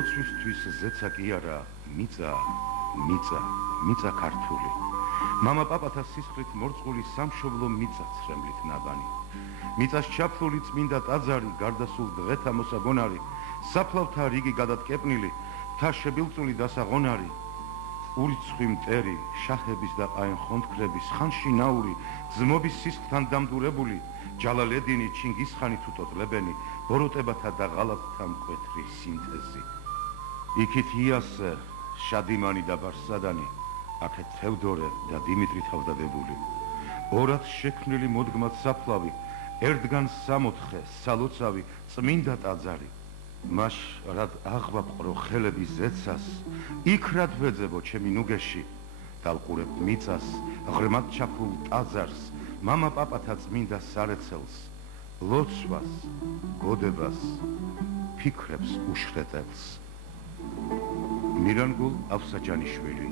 ლოცვისთვის ზეცა კი არა, მიწა ქართული. მამა პაპათა სისხლით მორწყული სამშობლო მიწა ცრემლით ნაბანი. მიწას ჩაფლული წმინდა ტაძარი, გარდასულ დღეთა მოსაგონარი, საფლავთა რიგი გადატკეპნილი, თა შებილწული დასაღონარი. ურიცხვი მტერი, შაჰების და ყაენხონთქრების ხანში ნაური, ძმობის სისხლთან დამდურებული, ჯალალედინი, ჩინგისხანი თუტოტლებენი, ბოროტებათა და ღალატთა მკვეთრი სინთეზი. იქით იასე, შადიმანი და ბარსადანი, აქეთ თევდორე და დიმიტრი თავდადებული. ორად შექმნილი მოდგმად საფლავი, ერთგან სამოთხე, სალოცავი, წმინდა ტაძარი. მაშ რად აღვაპყრო ხელები ზეცას, იქ რად ვეძებო ჩემი ნუგეში, დავყურებ მიწას, ღრმად ჩაფლულ ტაძარს, მამა პაპათა წმინდა სარეცელს, ლოცვას, გოდებას, ფიქრებს უშრეტელს. მირანგულ ავსაჯანიშვილი.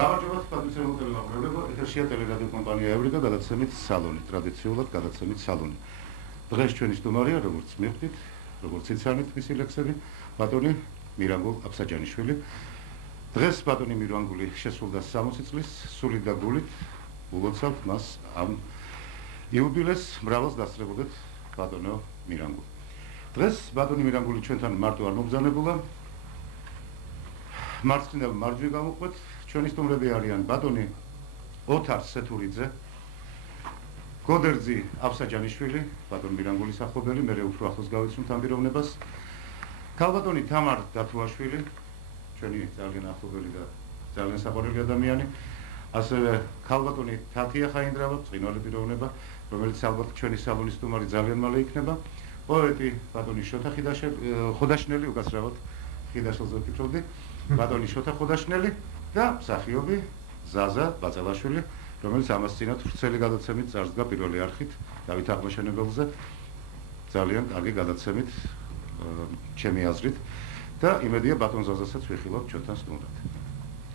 გამარჯობათ პატრიციულ ტელემაყურებლებო, ეთერშია ტელერადიო კომპანია ევრიკა, გადაცემით სალონი, ტრადიციულად გადაცემით სალონი. დღეს ჩვენი სტუმარია, როგორც მივხვდით, როგორც იცანით მისი ლექსები, ბატონი მირანგულ აფსაჯანიშვილი. დღეს ბატონი მირანგული შესრულდა 60 წლის სულით და გულით, ულოცავთ მას ამ იუბილეს, მრავლად დასწრებოდეთ ბატონო მირანგული. დღეს ბატონი მირანგული ჩვენთან მარტო არ მობრძანებულა. მარცხნივ მარჯვე გამოყვეთ. ჩვენი სტუმრები არიან ბატონი ოთარ სეთურიძე, გოდერძი აფსაჯანიშვილი, ბატონ მირანგულის ახლობელი, მე უფრო ახლოს გავიცნობთ ამ პიროვნებას, ქალბატონი თამარ დათუაშვილი, ჩვენი ძალიან ახლობელი და ძალიან საყვარელი ადამიანი, ასევე ქალბატონი თათია ხაინდრავა, წინვალი პიროვნება, რომელიც ალბათ ჩვენი სალონის სტუმარი ძალიან მალე იქნება, პოეტი ბატონი შოთა ხოდაშნელი, უკაცრავად ხიდაშელზე ვფიქრობდი, ბატონი შოთა ხოდაშნელი და მსახიობი ზაზა ბაწალაშვილი, რომელიც ამას წინათ ვრცელი გადაცემით წარსდგა პირველი არხით დავით აღმაშენებელზე, ძალიან კარგი გადაცემით ჩემი აზრით და იმედია ბატონ ზაზასაც ვიხილავთ ჩვენთან სტუმრად.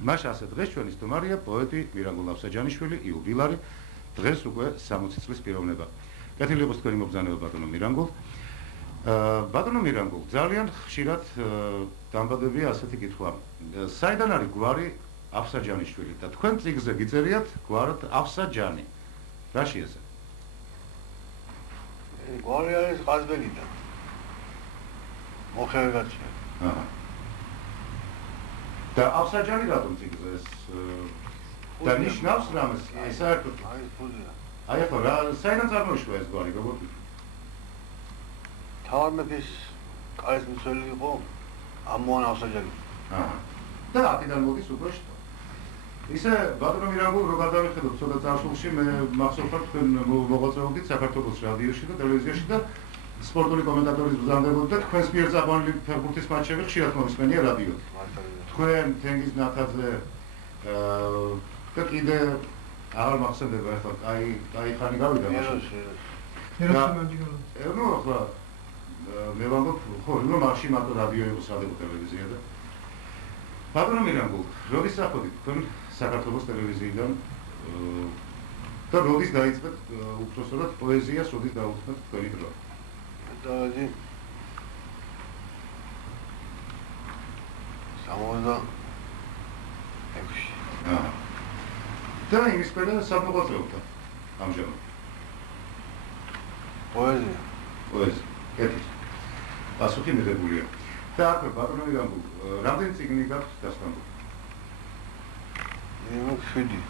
მაშ ასე დღეს ჩვენი სტუმარია პოეტი მირანგულ აფსაჯანიშვილი, იუბილარი, დღეს უკვე 60 წლის პიროვნება. კეთილი იყოს თქვენი მობრძანება ბატონო მირანგულ. ბატონო მირანგულ, ძალიან ხშირად დამბადებია ასეთი კითხვა. საიდან არის გვარი აფსაჯანიშვილი და თქვენ წიგნზე გიწერიათ გვარად აფსაჯანი. რაში ესე? გვარი არის ყაზბეგიდან. მოხერგაჩია. და აფსაჯანი რატომ წიგნზე ეს და ნიშნავს რამეს? საერთოდ აი ფუზია. აი ხო, რა საიდან წარმოიშვა ეს გვარი, როგორ? თავარ მეფის კარის მიცველი იყო ამოან აფსაჯანი. და აქედან მოდის უკვე შტო. ისე ბატონო მირანგულ რო გადავიხედოთ ცოტა წარსულში, მე მახსოვს რომ თქვენ მოღვაწეობდით საქართველოს რადიოში და ტელევიზიაში და სპორტული კომენტატორის ბრძანდებოდით და თქვენს მიერ წაყვანილი ფეხბურთის მატჩები ხშირად მომისმენია რადიოთი. თქვენ თენგიზ ნათაძე და კიდე აღარ მახსენდება ახლა კაი ხანი გავიდა მაშინ. ნუ ახლა მე ვამბობ, ხო, ნუ მაშინ მარტო რადიო იყო სადღაც ტელევიზია და ბატონო მირანგულ, როდის ახოდით თქვენ საქართველოს ტელევიზიიდან და როდის დაიწყეთ უпроსტად პოეზიას, როდის დაუწყეთ თქვენი დრო? და 66. და იმის ქვედა სამოღვაწეობდა ამჟამად. პოეზია. კეთილი. პასუხი მიღებულია. და აქვე ბატონო მირანგულ, რამდენი წიგნი გაქვს დასტანებული? 7.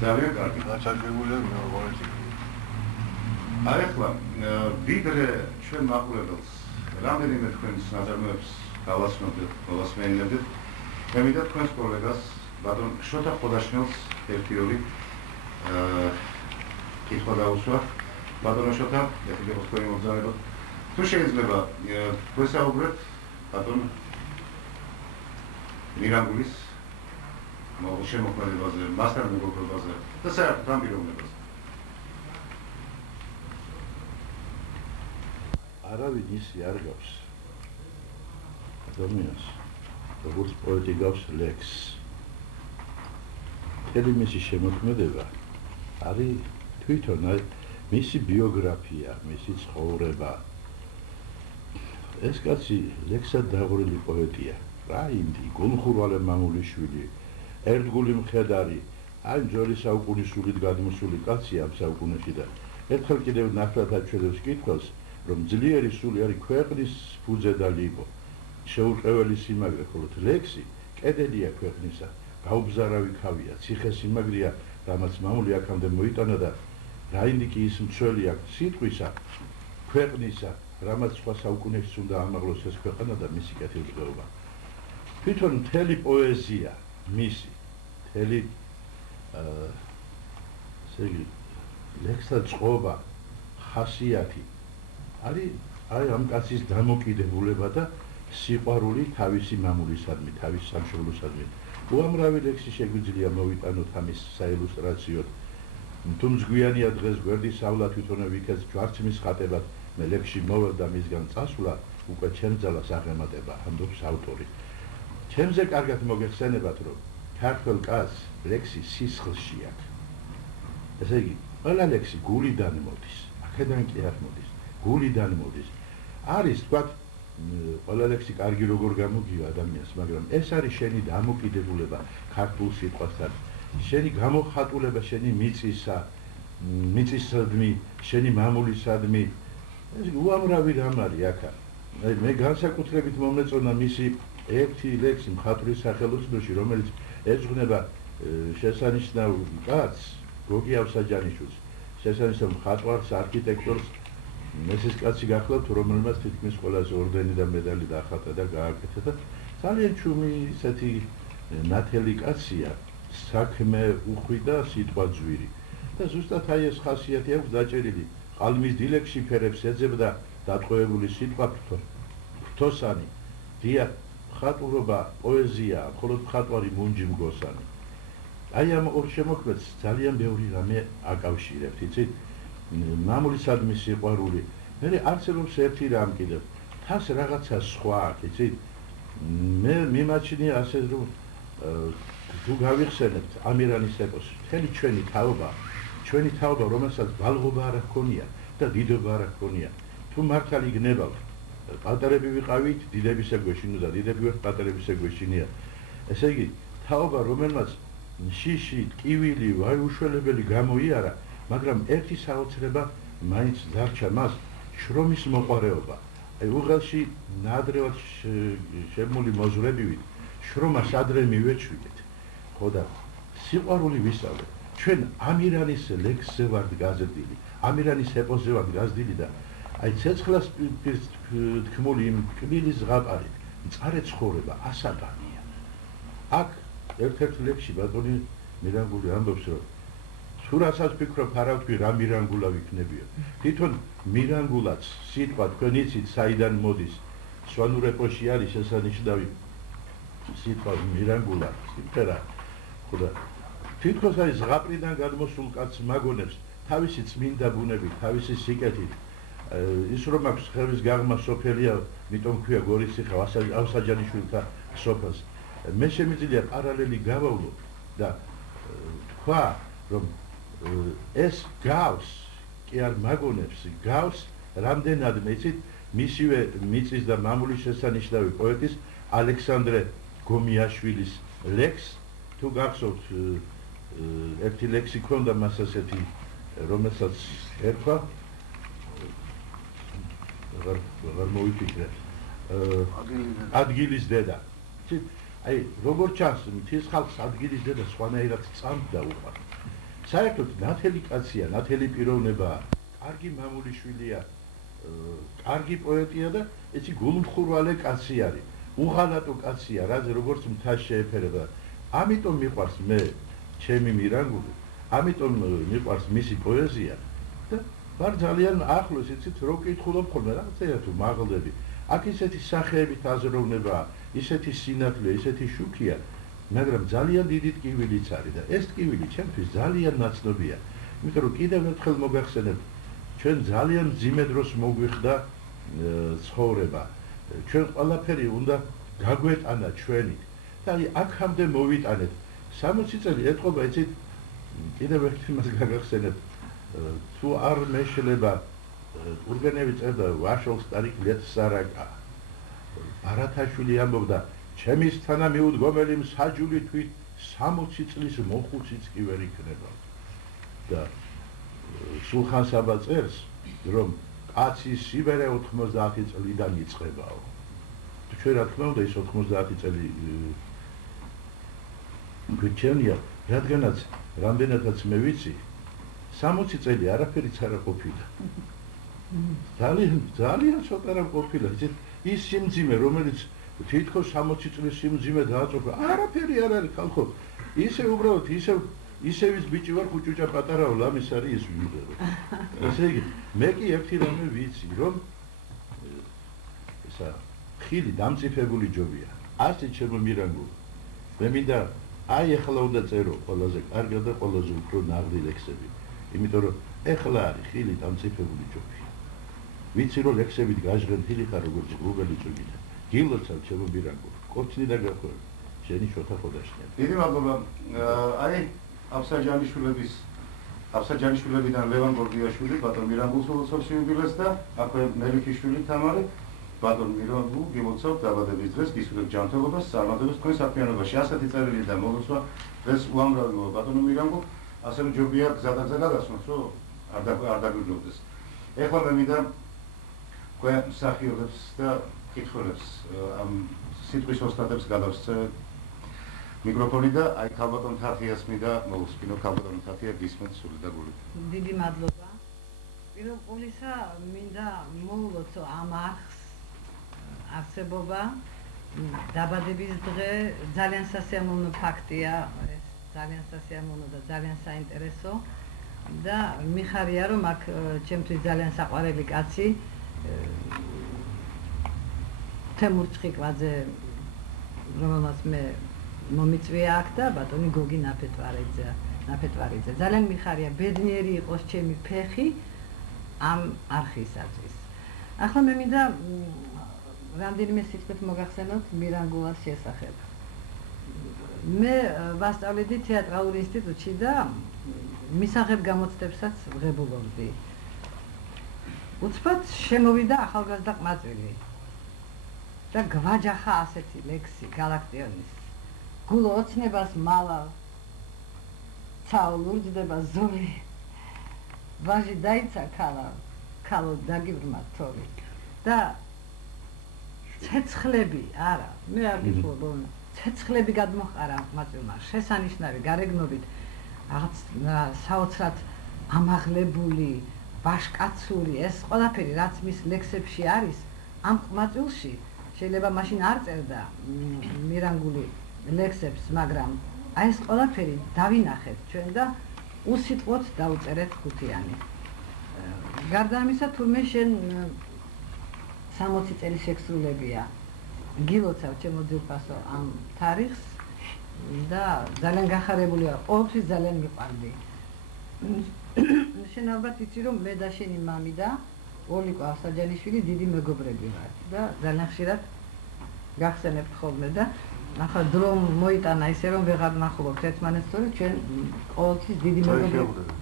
ძალიან კარგი. გაჩაგებულია მეორე წიგნი. აი ახლა ვიდრე ჩვენ მაყურებელს რამდენიმე თქვენს ნაწარმოებს გავაცნობდეთ, მოვასმენინებდეთ, მე მინდა თქვენს კოლეგას ბატონ შოთა ხოდაშნელს ერთი-ორი კითხვა დაუსვა. ბატონო შოთა, ეხლა გიყოს თქვენი მოგზაურობა. თუ შეიძლება გვესაუბრეთ ბატონ მირანგულის შემოქმედებაზე, მასთან მეგობრობაზე და საერთოდ ამ პიროვნებაზე. არავინ ისი არ გავს ადამიანს, როგორც პოეტი გავს ლექსს. მთელი მისი შემოქმედება არის თვითონ მისი ბიოგრაფია, მისი ცხოვრება. ეს კაცი ლექსად დაღვრილი პოეტია. რაინდი, გულხურვალე მამულიშვილი, ერთგული მხედარი, აი ძველი საუკუნის სულით გადმოსული კაცი ამ საუკუნეში და ერთხელ კიდევ ნათლად აჩვენებს კითხვას, რომ ძლიერი სული არის ქვეყნის ფუძე და ლიბო, შეურყეველი სიმაგრე, ხოლო ლექსი კედელია ქვეყნისა, გაუბზარავი ქავია, ციხე-სიმაგრეა, რამაც მამული აქამდე მოიტანა და რაინდი კი ის მცველი აქვს სიტყვისა, ქვეყნისა, რამაც სხვა საუკუნეში უნდა ამაღლოს ეს ქვეყანა და მისი კეთილდღეობა. თვითონ მთელი პოეზია მისი, მთელი ლექსთა წყობა, ხასიათი არის აი ამ კაცის დამოკიდებულება და სიყვარული თავისი მამულისადმი, თავის სამშობლოსადმი. უამრავი ლექსი შეგვიძლია მოვიტანოთ ამის საილუსტრაციოდ. თუ მძგვიანია დღეს გვერდის ავლა თვითონვე ვიქეც ჯვარცმის ხატებად, მე ლექსში მოვერდა მისგან წასვლა, უკვე ჩემძალა საღემატება, ამბობს ავტორი. ჩემზე კარგად მოგეხსენებათ, რომ ქართველ კაცს ლექსი სისხლში აქვს. ესე იგი, ყველა ლექსი გულიდან მოდის, აქედან კი არ მოდის, გულიდან მოდის. არის, თქვათ, ყველა ლექსი კარგი როგორ გამოგივა ადამიანს, მაგრამ ეს არის შენი დამოკიდებულება ქართულ სიტყვასთან, შენი გამოხატულება, შენი მიწისადმი, შენი მამულისადმი. ეს უამრავი რამ არის აქა. მე განსაკუთრებით მომეწონა მისი ერთი ლექსი მხატვრის სახელოსნოში, რომელიც ეძღვნება შესანიშნავ კაცს, გოგი ავსაჯანიშვილს, შესანიშნავ მხატვარს, არქიტექტორს, მესის კაცი გახლავთ, რომელმაც თითქმის ყველაზე ორდენი და მედალი დაახატა და გააკეთა და ძალიან ჩუმი ისეთი ნათელი კაცია, საქმე უხვი და სიტყვა ძვირი. და ზუსტად აი ეს ხასიათი აქვს დაჭერილი. ყალმის დილეგში ფერებს ეძებდა დატყვევებული სიტყვა ფრთოსანი. დიახ, მხატვრობა, პოეზია, მხოლოდ მხატვარი მუნჯი მგოსანი. აი ამ ორ შემოქმედს ძალიან ბევრი რამე აკავშირებთ, იცით? მამულისადმი სიყვარული. მე არსებობს ერთი რამ კიდევ, თავს რაღაცა სხვა აქვს, იცით? მე მიმაჩნია ასე რომ თუ გავიხსენებთ ამირანის ეპოსი, მთელი ჩვენი თაობა, რომელსაც ბალღობა არ ჰქონია და დიდობა არ ჰქონია. თუ მართალი გნებავთ, პატარები ვიყავით, დიდებისა გვეშინო და დიდები ვართ, პატარებისა გვეშინია. ესე იგი, თაობა, რომელმაც შიში, ტკივილი, უშველებელი გამოიარა, მაგრამ ერთი საოცრება მაინც დარჩა მას, შრომის მოყვარეობა. აი უღელში ნადრევად შემული მოზრებივით, შრომას ადრე მივეჩვიდეთ. ხო და სიყვარული ვისწავლეთ. ჩვენ ამირანის ლექსზე ვართ გაზრდილი, ამირანის ეპოსზე ვართ გაზრდილი და აი ცეცხლას თქმული იმ კბილის ზღაპარით, მწარე ცხოვრება ასაგანია. აქ ერთ-ერთ ლექსში ბატონი მირანგული ამბობს, რომ თუ რასაც ფიქრობ, არა ვთქვი, რა მირანგულა ვიქნებიო. თვითონ მირანგულაც სიტყვა თქვენ იცით საიდან მოდის. სვანურ ეპოში არის შესანიშნავი სიტყვა მირანგულა, სიმღერა. ხო და თვითონ აი ზღაპრიდან გადმოსულ კაცს მაგონებს თავისი წმინდა ბუნებით, თავისი სიკეთით. ის რომ აქვს ხელის გაღმა სოფელია, მიტომ ქვია გორისიხა ავსაჯანიშვილთა სოფელს. მე შემიძლია პარალელი გავავლო და თქვა, რომ ეს გავს, კი არ მაგონებს, გავს რამდენადმე, იცით, მისივე მიწის და მამულის შესანიშნავი პოეტის ალექსანდრე გომიაშვილის ლექს თუ გახსოვთ ერთი ლექსი ქონდა მას ასეთი რომელსაც ერქვა აღარ მოვიფიქრე ადგილის დედა აი როგორ ჩანს მთის ხალხს ადგილის დედა სხვანაირად წამდა უყვარს საერთოდ ნათელი კაცია ნათელი პიროვნებაა კარგი მამულიშვილია კარგი პოეტია და ეცი გულმხურვალე კაცი არის უღალატო კაცია რაც როგორც მთას შეეფერება ამიტომ მიყვარს მე ჩემი მირანგული ამიტომ მიყვარს მისი პოეზია და ვარ ძალიან ახლოს იცით რო კითხულობ ხოლმე რაღაცა თუ მაღლდები აქ ისეთი სახეებით აზროვნებაა ისეთი სინათლე ისეთი შუქია მაგრამ ძალიან დიდი ტკივილიც არის და ეს ტკივილი ჩემთვის ძალიან ნაცნობია იმიტომ რომ კიდევ ერთხელ მოგახსენებ ჩვენ ძალიან მძიმე დროს მოგვიხდა ცხოვრება ჩვენ ყველაფერი უნდა გაგვეტანა ჩვენით და აქამდე მოვიტანეთ 60 წელი ეთყობა იცით კიდევ ერთი მას გაგახსენებ თუ არ მეშლება ურგენევი წერდა ვაშოლ სტარიკ ლეთსარაკა ბარათაშვილი ამბობდა ჩემის თანა მიუდგომელი მსაჯული თვით 60 წლის მოხუციც კი ვერ იქნება და სულხან-საბა წერს რომ კაცის სიბერე 90 წლიდან იწყებაო ჩვენ რა თქმა უნდა ის 90 წელი გვიჩვენია რადგანაც რამდენადაც მე ვიცი 60 წელი არაფერიც არ ყოფილა ძალიან ცოტა რა ყოფილა ის სიმძიმე რომელიც თითქოს 60 წლის სიმძიმე დააწופה არაფერი არ არის ხალხო ისე უბრალოდ ისევის ბიჭი ვარ ხუჭუჭა პატარაო ლამის არის ის ვიდეო ესე იგი მე კი ერთი რამე ვიცი რომ ესა ხილი დამწიფებული ჯობია ასე ჩემო მირანგული მე მინდა აი ახლა უნდა წერო ყველაზე კარგად და ყველაზე უფრო ნაღდი ლექსები იმიტომ რომ ახლა არის ხილი დამწიფებული ჯობია ვიცი რომ ლექსებით გაჟღენ ხილი ხარ როგორც გრუბელი წვიმიდა გილოცავ ჩემო მირანგული კოცნი და გახვევი შენი შოთა ხოდაშნია დიდი მადლობა აი აფსაჯანიშვილებიდან ლევან გორდიაშვილი ბატონ მირანგულს ულოცავს იუბილეს და აქვე მელიქიშვილი თამარი ბატონ მირანგულ გილოცავ დაბადების დღეს გისურვებ ჯანმრთელობას წარმატებას თქვენ საქმიანობაში ასეთი წერილი და მოლოცვა დღეს უამრავი მოვა ბატონო მირანგულ ასევე ჯობია გზადაგზა გადასვას რომ არ დაგვიგროვდეს ეხლა მე მინდა თქვენ მსახიობებს და კითხულებს ამ სიტყვის ოსტატებს გადავსწრე მიკროფონი და აი ქალბატონ თათიას მინდა მოვუსმინო ქალბატონ თათია გისმენთ სული და გულით დიდი მადლობა პირველ ყოვლისა მინდა მოვულოცო ამ არხს არსებობა დაბადების დღე ძალიან სასიამოვნო ფაქტია ეს ძალიან სასიამოვნო და ძალიან საინტერესო და მიხარია რომ აქ ჩემთვის ძალიან საყვარელი კაცი თემურ ჭყიკვაძე რომელმაც მე მომიწვია აქ და ბატონი გოგი ნაფეტვარიძე ძალიან მიხარია ბედნიერი იყოს ჩემი ფეხი ამ არხისათვის ახლა მე მინდა რამდენიმე სიტყვით მოგახსენოთ მირანგულას შესახებ მე ვასწავლედი თეატრალურ ინსტიტუტში და მისაღებ გამოცდებსაც ვღებულობდი უცბად შემოვიდა ახალგაზრდა ყმაწვილი და გვაჯახა ასეთი ლექსი გალაქტიონის გულო ოცნებას მალა ცაო ლურჯდება ზოლი ვაჟი დაიცა ქალო დაგიბრმა თოვლი და ცეცხლები არა მე არ გიხმობ ცეცხლები გადმოყარა ყმაწვილმა შესანიშნავი გარეგნობით რაღაც საოცრად ამაღლებული ბაშკაცური ეს ყველაფერი რაც მის ლექსებში არის ამ ყმაწვილში შეიძლება მაშინ არ წერდა მირანგული ლექსებს მაგრამ აი ეს ყველაფერი დავინახეთ ჩვენ და უსიტყვოდ დაუწერეთ ხუთიანი გარდა ამისა თურმე შენ 60 წელი შეგსრულებია გილოცავ ჩემო ძირფასო ამ თარიღს და ძალიან გახარებული ვარ ყოველთვის ძალიან მიყვარდი შენ ალბათ იცი რომ მე და შენი მამი და ოლიკო ასაჯანიშვილი დიდი მეგობრები ვართ და ძალიან ხშირად გახსენებთ ხოლმე და ახლა დრო მოიტანა ისე რომ ვეღარ ნახულობთ ერთმანეთს თორე ჩვენ ყოველთვის დიდი მეგობრები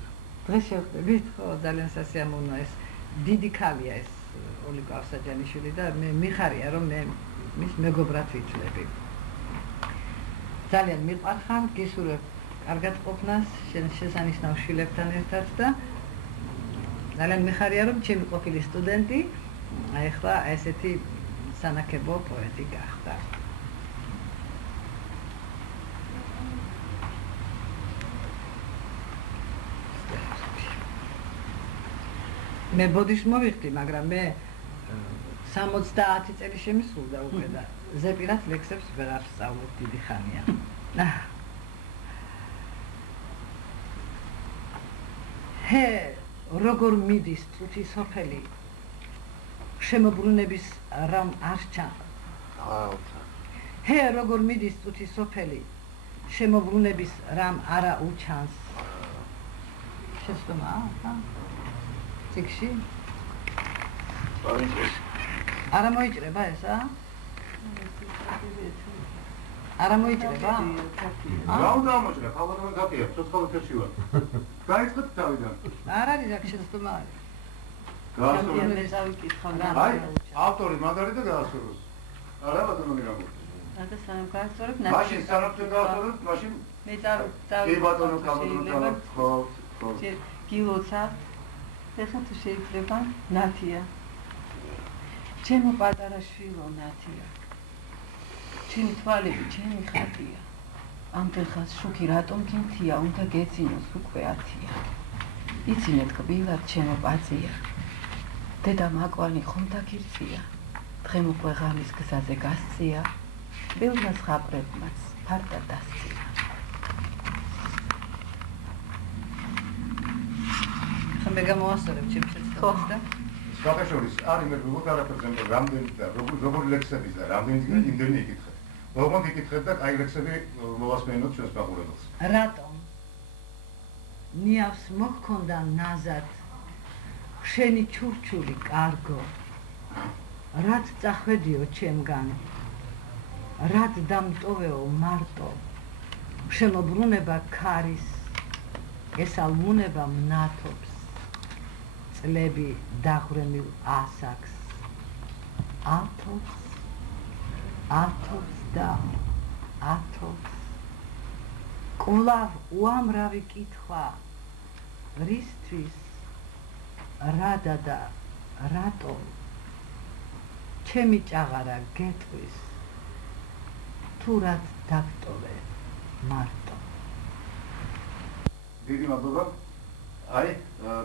დღეს შევხვდებით ხო ძალიან სასიამოვნო ეს დიდი ქალია ეს ოლიკო ავსაჯანიშვილი და მე მიხარია რომ მე მის მეგობრად ვიცვლები. ძალიან მიყვარხარ, გისურვებ კარგად ყოფნას, შესანიშნავ შვილებთან ერთად და ძალიან მიხარია რომ ჩემი ყოფილი სტუდენტი ახლა ესეთი სანაკებო პოეტი გახდა. მე ბოდიშს მოვიხდი, მაგრამ მე 70 წელი შემისრულდა უკვე და ზეპირად ლექსებს ვერ ასწავლებ დიდი ხანია. ჰე, როგორ მიდის წუთი სოფელი, შემოbrunების რამ არ ჩანს. ჰე, როგორ მიდის წუთი სოფელი, შემოbrunების რამ არა უჩანს. შეცდომა, ციკში? არა მოიჭრება ესა? არა მოიჭრება? რა უნდა ამოჭრა? ხალხთან გაფია, ცოცხალ ეთერში ვარ. გაიწყეთ თავიდან. არ არის აქ შეცდომა არის. გაასწორეთ. აი, ავტორი მაგარი და გაასწოროს. არა ბატონო მირაგო. და სანამ გაასწორებ, მაშინ სანამ გაასწორებ, მაშინ მე წავ კი ბატონო, გამოდროებით. ხო, ხო. გილოცა ეხლა თუ შეიძლება ნათია. ჩემო პატარა შვილო ნათია. ჩემი თვალები, ჩემი ხატია. ამდენ ხანს შუქი რატომ გინთია, უნდა გეცინოს უკვე 10-ია. იცინეთ კბილად ჩემო პაწია. დედა მაკვანი ხომ დაგირწია. დღემ უკვე ღამის გზაზე გასწია. ბილდას ხაპრებმაც ფარდა დასწია. მე გამოვასწორებ ჩემს შეცდომას და გაფაშორის არის მე როგორ არაფერზე რამდენი და როგორ ლექსების და რამდენი იმდენი იკითხეთ. ოღონდ იკითხეთ და კაი ლექსები მოვასმენოთ ჩვენს მაყურებელს. რატომ ნიავს მოჰქონდა ნაზად შენი ჩურჩული კარგო რაც წახვედიო ჩემგან რაც დამტოვეო მარტო შემოbrunება ქარის ესალმუნება მნათობს წლები დაღვრემილ ასაკს ათობს და ათობს კვლავ უამრავი კითხვა რისთვის რადა და რატომ ჩემი ჭაღარა გეტყვის თუ რაც დაგტოვე მარტო დიდი მადლობა. აი,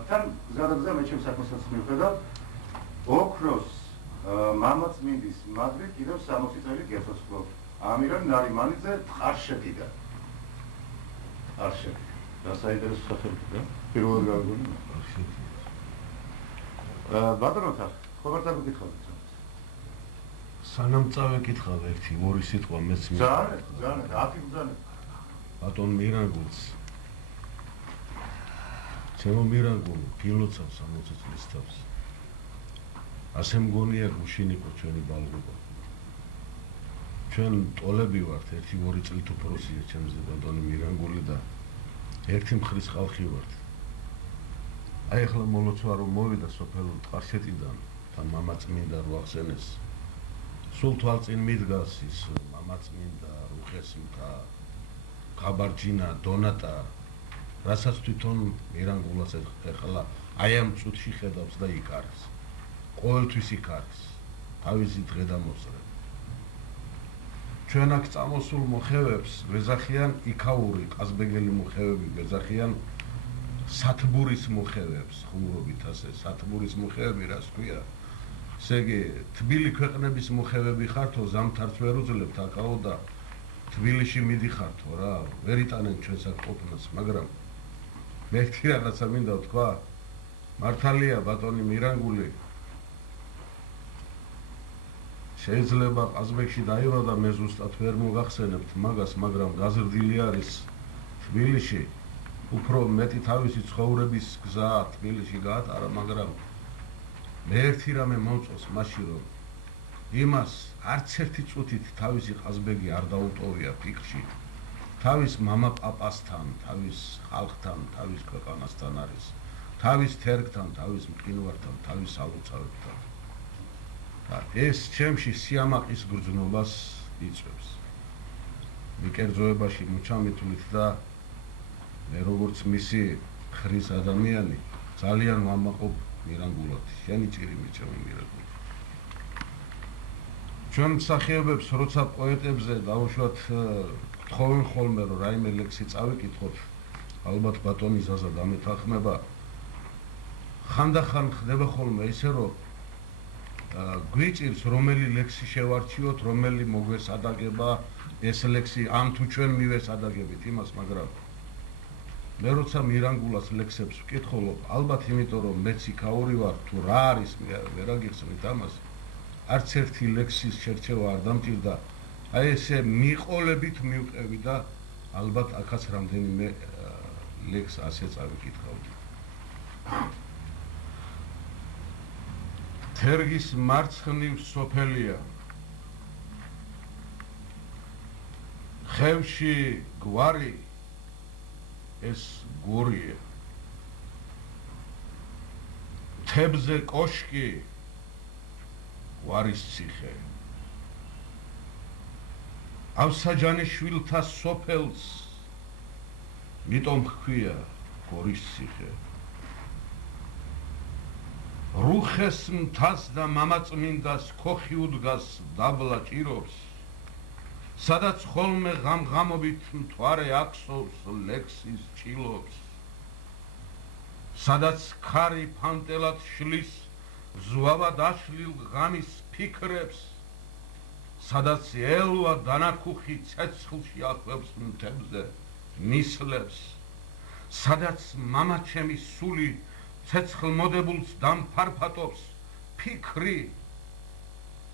თან გზადაგზა მე ჩემს საქმესაც მივხედავ. ოქროს მამაც მინდის მადრი კიდევ 60 წელი გეცოცხლო. ამირან ნარიმანიძე ყარშეთიდან. ყარშეთი. და საინტერესო სახელია. პირველად გავიგონე. ყარშეთი. ბატონო თან, ხომ არ დაგიკითხავთ? სანამ წავეკითხავ ერთი ორი სიტყვა მეც ძალიან, ათი ბრძანა. ბატონ მირანგულს ჩემო მირანგულ გილოცავს 60 წლის თავს. ასე მგონია გუშინიყო ჩვენი ბალღობა. ჩვენ ტოლები ვართ, 1-2 წლით უფროსია ჩემზე ბატონი მირანგული და ერთი მხრის ხალხი ვართ. აი ახლა მოლოცვა რომ მოვიდა სოფელ ტყარშეტიდან და მამაწმინდა რო ახსენეს. სულ თვალწინ მიდგას ის მამაწმინდა რუხესმთა ხაბარჯინა დონატა რასაც თვითონ მირანგულას ეხლა აი ამ წუთში ხედავს და იკარს. ყოველთვის იკარს. თავისი დღე დამოსწრე. ჩვენ აქ წამოსულ მოხევებს ვეძახიან იქაური, ყაზბეგელი მოხევები ვეძახიან სათბურის მოხევებს, ხუმრობით ასე, სათბურის მოხევები რას ქვია? ესე იგი, თბილი ქვეყნების მოხევები ხართო, ზამთარს ვერ უძლებთ აკაო და თბილისში მიდიხართო რა, ვერ იტანენ ჩვენს აქ ყოფნას, მაგრამ მე ერთი რაღაცა მინდა ვთქვა, მართალია ბატონი მირანგული შეიძლება ყაზბეგში დაივა და მე ზუსტად ვერ მოგახსენებთ მაგას, მაგრამ გაზრდილი არის თბილისში უფრო მეტი თავისი ცხოვრების გზა თბილისში გაატარა, მაგრამ მე ერთი რამე მომწონს მაშინ რომ იმას არც ერთი წუთით თავისი ყაზბეგი არ დაუტოვია ფიქრში. თავის მამა პაპასთან, თავის ხალხთან, თავის ქვეყანასთან არის, თავის თერგთან, თავის მყინვართან, თავის სალოცავებთან. ეს ჩემში სიამაყის გრძნობას იწვევს. მიკერძოებაში მუჩამითვლით და მე როგორც მისი ხრის ადამიანი ძალიან ვამაყობ მირანგულად. შენი ჭირი მიჭამი მირანგულად. ჩვენ მსახიობებს როცა პოეტებზე დავუშვათ გთხოვენ ხოლმე რომ რაიმე ლექსი წავიკითხოთ, ალბათ ბატონი ზაზა დამეთანხმება. ხანდახან ხდება ხოლმე ისე რომ გვიჭირს რომელი ლექსი შევარჩიოთ, რომელი მოგვესადაგება ეს ლექსი ამ თუ ჩვენ მივესადაგებით იმას, მაგრამ მე როცა მირანგულას ლექსებს ვკითხულობ, ალბათ იმიტომ რომ მეც იქაური ვარ, თუ რა არის ვერ აგიხსნით ამას, არც ერთი ლექსის შერჩევა არ დამჭირდა. აი ესე მიყოლებით მივყევი და ალბათ აქაც რამდენიმე ლექს ასე წავიკითხავდი. თერგის მარცხნივ სოფელია, ხევში გვარი ეს გურია, მთებზე კოშკი გვარის ციხე, ავსაჯანიშვილთა სოფელს მიტომ ჰქვია გორის ციხე. რუხეს მთას და მამაწმინდას ქოხი უდგას დაბლა ჭირობს, სადაც ხოლმე ღამღამობით მთვარე აქსოვს ლექსის ჭილობს, სადაც ქარი ფანტელად შლის ზვავა დაშლილ ღამის ფიქრებს, სადაც ელვა დანაქუხი ცეცხლში ახვევს მთებზე ნისლებს, სადაც მამაჩემი სული ცეცხლმოდებულს დამფარფატობს,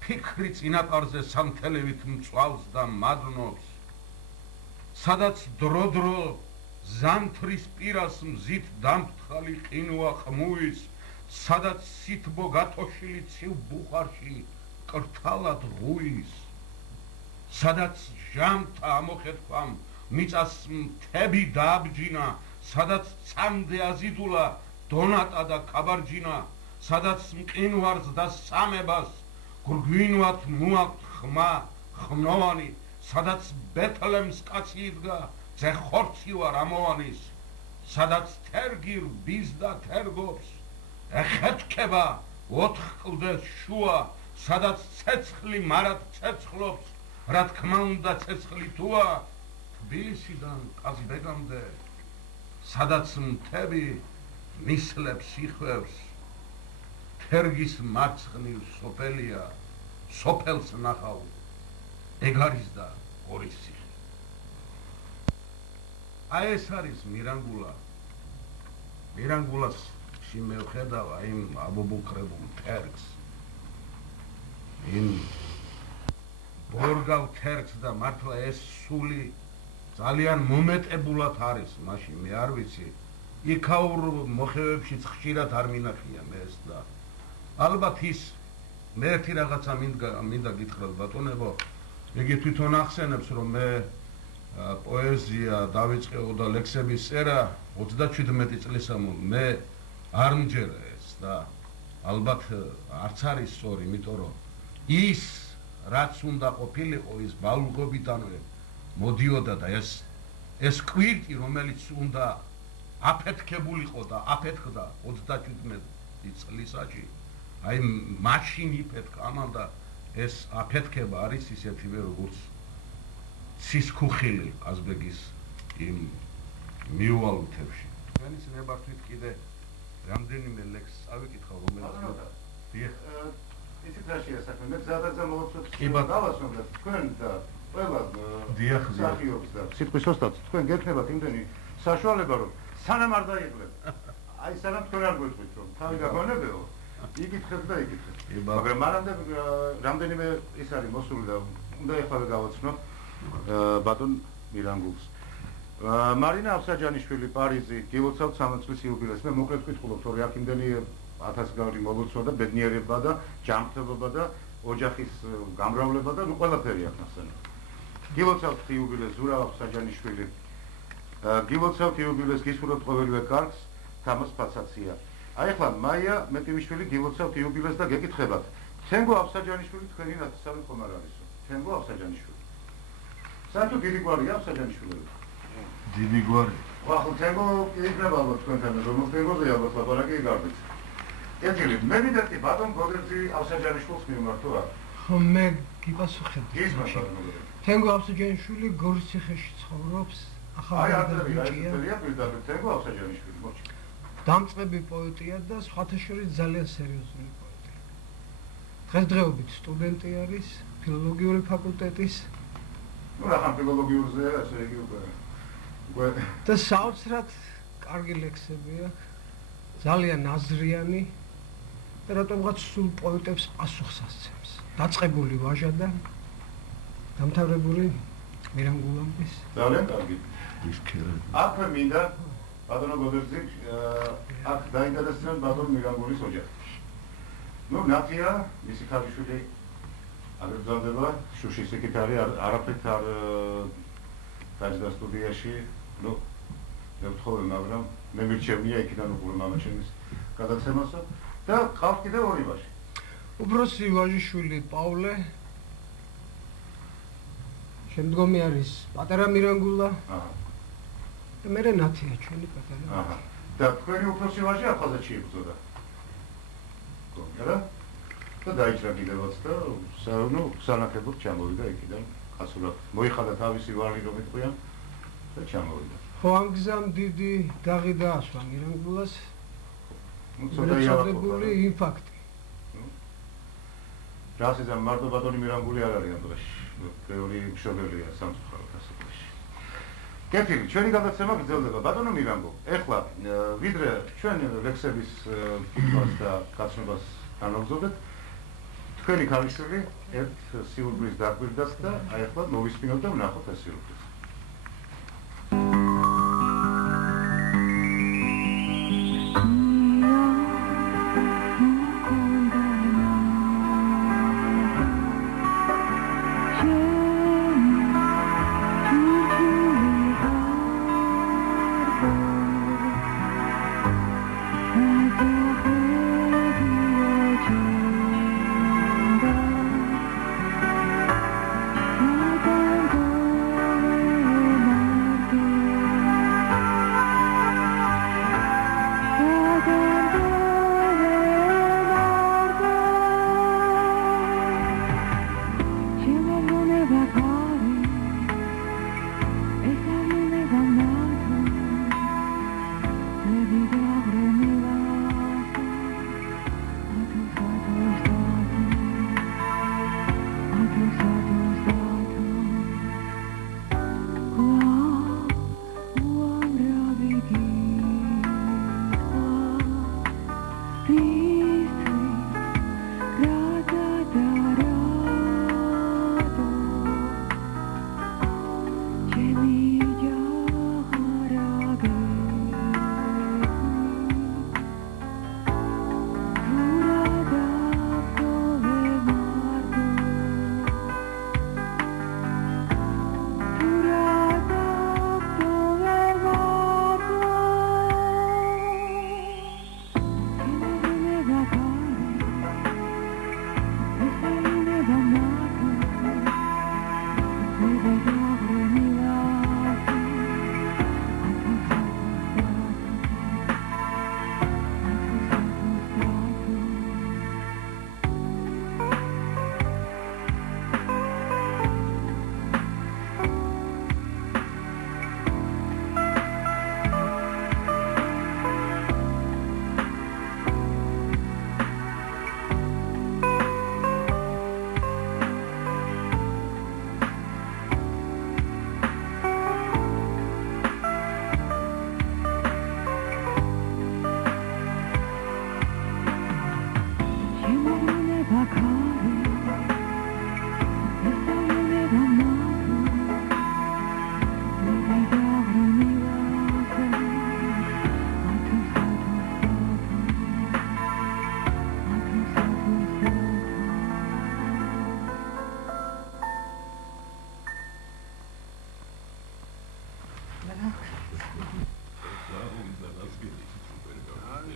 ფიქრი წინაპარზე სამთელევით მწვავს და მადნობს, სადაც დრო-დრო ზამთრის პირას მზით დამფრთხალი ყინვა ყმუის, სადაც სითბო გათოშილი ცივ ბუხარში კრთალად ღუის, სადაც ჟამთა ამოხეთქვამ მიწას მთები დააბჯინა, სადაც წამდე აზიდულა დონატა და კაბარჯინა, სადაც მყინვარს და სამებას გრგვინვათ მოაქვთ ხმა ხმოვანი, სადაც ბეთლემს კაცი იდგა ძე ხორცი ვარ ამოვანის, სადაც თერგი რბის და თერგობს ეხეთქება ოთხ კლდეს შუა, სადაც ცეცხლი მარად ცეცხლობს, რა თქმა უნდა ცეცხლი თუა თბილისიდან ყაზბეგამდე, სადაც მთები ნისლებს იხვევს, თერგის მარცხნივ სოფელია, სოფელს ნახავ ეგ არის და გორის ციხე. აი ეს არის მირანგულა. მირანგულასში მე ვხედავ იმ აბობუქრებულ თერგს, იმ ბორგავ თერგს და მართლა ეს სული ძალიან მომეტებულად არის მაშინ, მე არ ვიცი, იქაურ მოხევებშიც ხშირად არ მინახია მე ეს და ალბათ ის მე ერთი რაღაცა მინდა გითხრათ ბატონებო, იგი თვითონ ახსენებს რომ მე პოეზია დავიწყეო და ლექსების წერა 37 წლისამულ მე არ მჯერა ეს და ალბათ არც არის სწორი, იმიტომ რომ ის რაც უნდა ყოფილიყო ის ბალღობიდანვე მოდიოდა და ეს კვირტი რომელიც უნდა აფეთქებულიყო და აფეთქდა 37 წლისაში, აი მაშინ იფეთქა ამან და ეს აფეთქება არის ისეთივე როგორც ცის ქუხილი ყაზბეგის იმ მიუვალ თებში. თქვენის ნებართვით კიდე რამდენიმე ლექსს წავიკითხავ, რომელიც ისიც რაშია საქმე, მე გზადაძე მოვაცოთ დავასრულებ თქვენ და ყველა მსახიობს და სიტყვის ოსტატს თქვენ გექნებათ იმდენი საშუალება რომ სანამ არ დაიღლებ, აი სანამ თქვენ არ გვეწვით რომ თავი გაგონებეო, იკითხეთ და იკითხეთ. მაგრამ მანამდე რამდენიმე ის არის მოსული და უნდა ეხლა გავაცნო ბატონ მირანგულს. მარინა ავსაჯანიშვილი პარიზი გილოცავთ 13 წლის იუბილეს. მე მოკლედ ვკითხულობ, თორე აქ იმდენი 1000 გავრი მოლოცვა და ბედნიერება და ჯანმრთელობა და ოჯახის გამრავლება და ნუ ყველაფერი აქ ნახსენია. გილოცავთ იუბილეს ზურაბ ავსაჯანიშვილი. გილოცავთ იუბილეს გისურვებთ ყოველივე კარგს, თამას ფაცაცია. აი ახლა მაია მეტივიშვილი გილოცავთ იუბილეს და გეკითხებათ, თენგო აბსაჯანიშვილი თქვენი ნათესავი ხომ არ არისო? თენგო აბსაჯანიშვილი. საერთოდ დიდი გვარია აბსაჯანიშვილი. დიდი გვარი. ახლა თენგო იქნება ალბათ თქვენთან, რომ თენგოზე ალბათ ლაპარაკი გაგდით. ერთილი, მე ვიდექი ბატონ გოდერძი აბსაჯანიშვილს მიმართო რა. ხო მე გიპასუხებ. გისმენთ ბატონ. თენგო აბსაჯანიშვილი გორის ციხეში ცხოვრობს. აი არწერია პირდაპირ თენგო აბსაჯანიშვილი, მოჩი. დამწყები პოეტია და სხვათა შორის ძალიან სერიოზული პოეტია. დღესდღეობით სტუდენტი არის ფილოლოგიური ფაკულტეტის ნუ რა ფილოლოგიურზე ასე იგი უკვე და საოცრად კარგი ლექსები აქვს, ძალიან აზრიანი და რატომღაც სულ პოეტებს პასუხს ასცემს. დაწყებული ვაჟა და დამთავრებული მირანგულამბის. ძალიან კარგი. ის ქერა. აქვე მინდა ბატონო გოდერძი აქ დაინტერესებენ ბატონ მირანგულის ოჯახი. ნუ ნათია, მისი ქალიშვილი აგერ გზავდება, შუშის იქით არის, არაფრით არ დაჯდა სტუდიაში, ნუ მე ვთხოვე, მაგრამ მე მირჩევნია იქიდან უკვე მამაჩემის გადაცემასო და ყავს კიდევ ორი ვაჟი. უფროსი ვაჟიშვილი პავლე, შემდგომი არის პატარა მირანგულა და მერე ნათია ჩვენი პატარა. და თქვენი უფროსი ვაჟი აფხაზეთში იბრძოდა. რა? და დაიჭრა კიდევაც და ნუ სანახებოდ ჩამოვიდა იქიდან ხასურად. მოიხადა თავისი ვალი რომ იტყვიან და ჩამოვიდა. ხო ამ გზამ დიდი დაღი დაასვა მირანგულას. ნუ ცოტა იარაღებული იმ ფაქტი. რასიზამ მარტო ბატონი მირანგული არ არის ამ დღეში. ბევრი მშობელია სამწუხაროდ ასეთში. კეთილი, ჩვენი გადაცემა გრძელდება. ბატონო მირანგო, ეხლა ვიდრე ჩვენ ლექსების კითხვას და გაცნობას განვაგრძობთ, თქვენი ქალიშვილი ერთ სიურპრიზს დაგვირდათ და აი ახლა მოვისმინოთ და ვნახოთ ეს სიურპრიზი.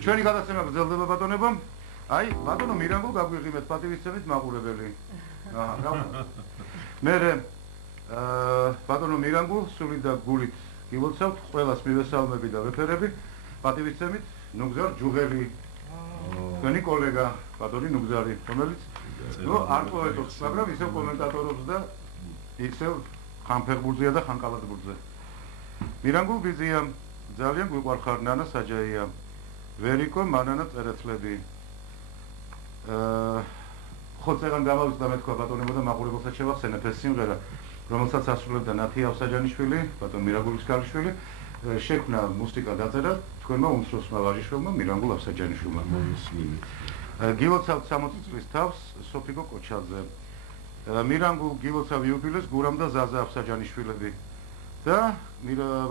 ჩვენი გადაცემა გრძელდება ბატონებო. აი, ბატონო მირანგულ გაგვიღიმეთ პატივისცემით მაყურებელი. აჰა, მერე ბატონო მირანგულ სულით და გულით გილოცავთ ყველას მივესალმები და ვეფერები პატივისცემით ნუგზარ ჯუღელი თქვენი კოლეგა ბატონი ნუგზარი რომელიც არ პოეტობს მაგრამ ისევ კომენტატორობს და ისევ ხანფეხბურთზეა და ხანკალათბურთზე მირანგულ ბიზია ძალიან გვიყვარხარ ნანა საჯაია ვერიკო მანანა წერეთლები ხო წერან გამავიწყდა მე თქვა ბატონებო და მაყურებელსაც შევახსენებ ეს სიმღერა რომელსაც ასრულებდა ნათია ავსაჯანიშვილი ბატონ მირანგულის ქალიშვილი შექმნა მუსიკა დაწერა თქვენმა უმცროსმა ვაჟიშვილმა მირანგულ ავსაჯანიშვილმა გილოცავთ 60 წლის თავს სოფიკო კოჩაძე მირანგულ გილოცავ იუბილეს გურამ და ზაზა ავსაჯანიშვილები და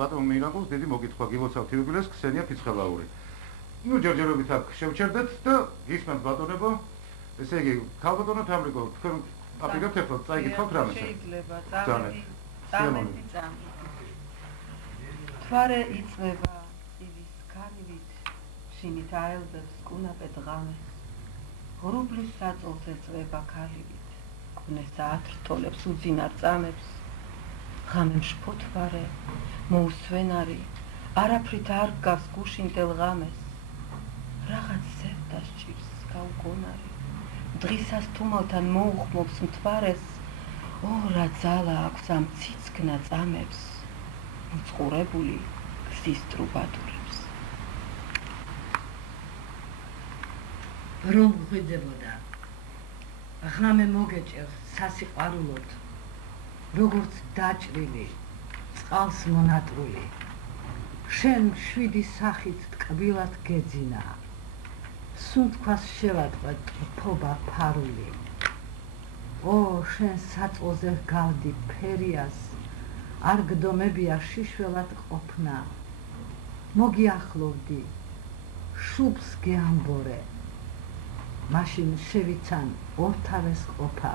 ბატონ მირანგულს დიდი მოგითხრა გილოცავთ იუბილეს ქსენია ფიცხელაური ნუ ჯერჯერობით აქ შევჩერდეთ და გისმენთ ბატონებო ესე იგი ქალბატონო თამრიკო თქვენ აპირებთ ერთად წაიგებთ რამე შეიძლება წამეთი თვარე იწება ივის ქარივით შინით აელბებს კუნაპე დღამეს ღრუბლის საწოლს ეწვება ქარივით კუნეს ათრთოლებს უძინარ წამებს ღამემ შფოთვარე მოუსვენარი არაფრით არ გავს გუშინდელ ღამეს რაღაც სევდას ჭირს გაუგონარი დღისას თუმალთან მოუხმობს მთვარეს ორა ძალა აქვს ამ ციცქნა წამებს მწყურებული გზის ტრუბადურებს რომ ღვიძებოდა ღამე მოგეჭერს სასიყვარულოდ როგორც დაჭრილი წყალს მონატრული შენ შვიდი სახით ტკბილად გეძინა სუნთქვას შევატყვა ტფობა ფარული ო შენ საწოლზე გავდი ფერიას არ გდომებია შიშველად ყოფნა მოგიახლოვდი შუბს გეამბორე მაშინ შევიცან ორთავეს ყოფა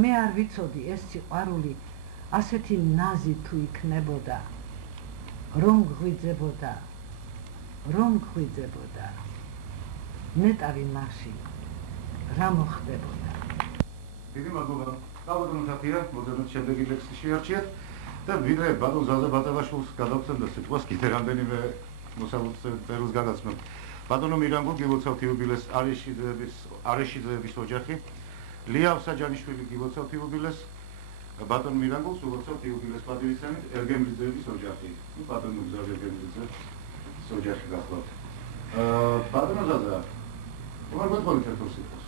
მე არ ვიცოდი ეს სიყვარული ასეთი ნაზი თუ იქნებოდა რომ ღვიძებოდა ნეტავი მაშინ რა მოხდებოდა დიდი მადლობა ბატონო თაფია მოდერნით შემდეგი ლექსი შეარჩიეთ და ვიდრე ბატონ ზაზა ბატალაშვილს გადავცემ და სიტყვას კიდე რამდენიმე მოსალოდს წერილს გადაცმებ ბატონო მირანგულ გილოცავთ იუბილეს არეშიძეების ოჯახი ლია ავსაჯანიშვილი გილოცავთ იუბილეს ბატონ მირანგულს ულოცავთ იუბილეს პატივისცემით ერგემლიძეების ოჯახი ბატონ მუგზარ ერგემლიძეების ოჯახი გახლავთ ბატონო ზაზა როგორ გეტყოლით ერთოს სიტყვას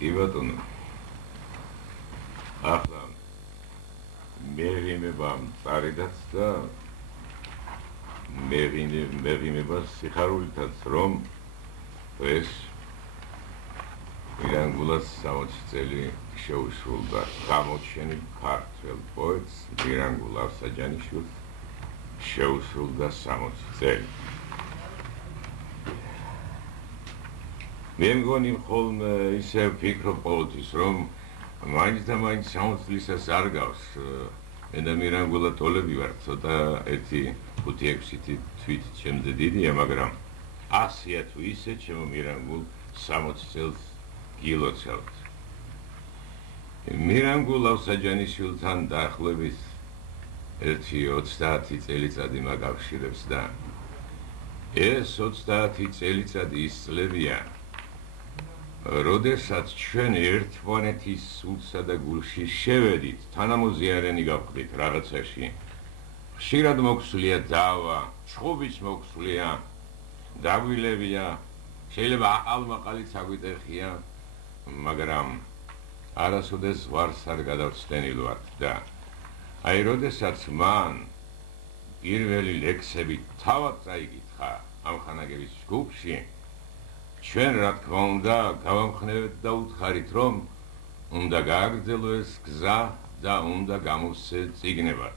კი ბატონო ახლა მერიმება წარიდაც და მერიმება სიხარულითაც რომ ეს მირანგულას 60 წელი შეუსრულდა გამოჩენილ ქართველ პოეტს მირანგულ ავსაჯანიშვილს შეუსრულდა 60 წელი მე მგონი ხოლმე ისე ვფიქრობ ყოველთვის რომ მაინც და მაინც 60 წლისას არ გავს მე და მირანგულა ტოლები ვართ ცოტა ერთი 5-6 თვით ჩემზე დიდია მაგრამ 100-ია თუ ისე ჩემო მირანგულ 60 წელს გილოცავთ მირანგულ ავსაჯანიშვილთან დაახლოებით ერთი 30 წელიწადი მაგავშირებს და ეს 30 წელიწადი ის წლებია როდესაც ჩვენ ერთმანეთის სულსა და გულში შევედით, თანამოზიარენი გავხდით რაღაცაში. ხშირად მოგვსვლია დავა, ჩხუბიც მოგვსვლია, დაგვილებია, შეიძლება აყალმაყალიც აგვიტეხია, მაგრამ არასოდეს ვარს არ გადავცდენილ ვართ და აი როდესაც მან პირველი ლექსები თავად წაიკითხა ამ ხანაგების ჯგუფში ჩვენ რა თქმა უნდა გავამხნევეთ და უთხარით რომ უნდა გააგრძელო ეს გზა და უნდა გამოსცე წიგნებად.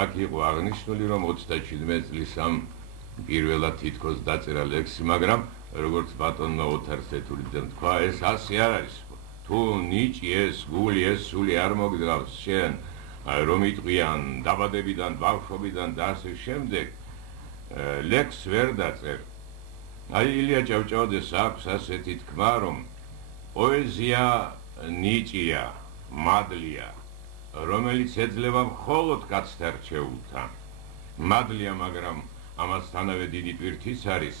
აქ იყო აღნიშნული რომ 37 წლის ამ პირველად თითქოს დაწერა ლექსი, მაგრამ როგორც ბატონმა ოთარ სეთურიძემ თქვა, ეს ასე არ არის. თუ ნიჭი ეს გული ეს სული არ მოგდრავს შენ რომ იტყვიან დაბადებიდან, ბავშვობიდან და ასე შემდეგ ლექს ვერ დაწერ. აი ილია ჭავჭავაძეს აქვს ასეთი თქმა, რომ პოეზია ნიჭია, მადლია, რომელიც ეძლევა მხოლოდ კაცთა რჩეულთან. მადლია, მაგრამ ამასთანავე დიდი ტვირთიც არის,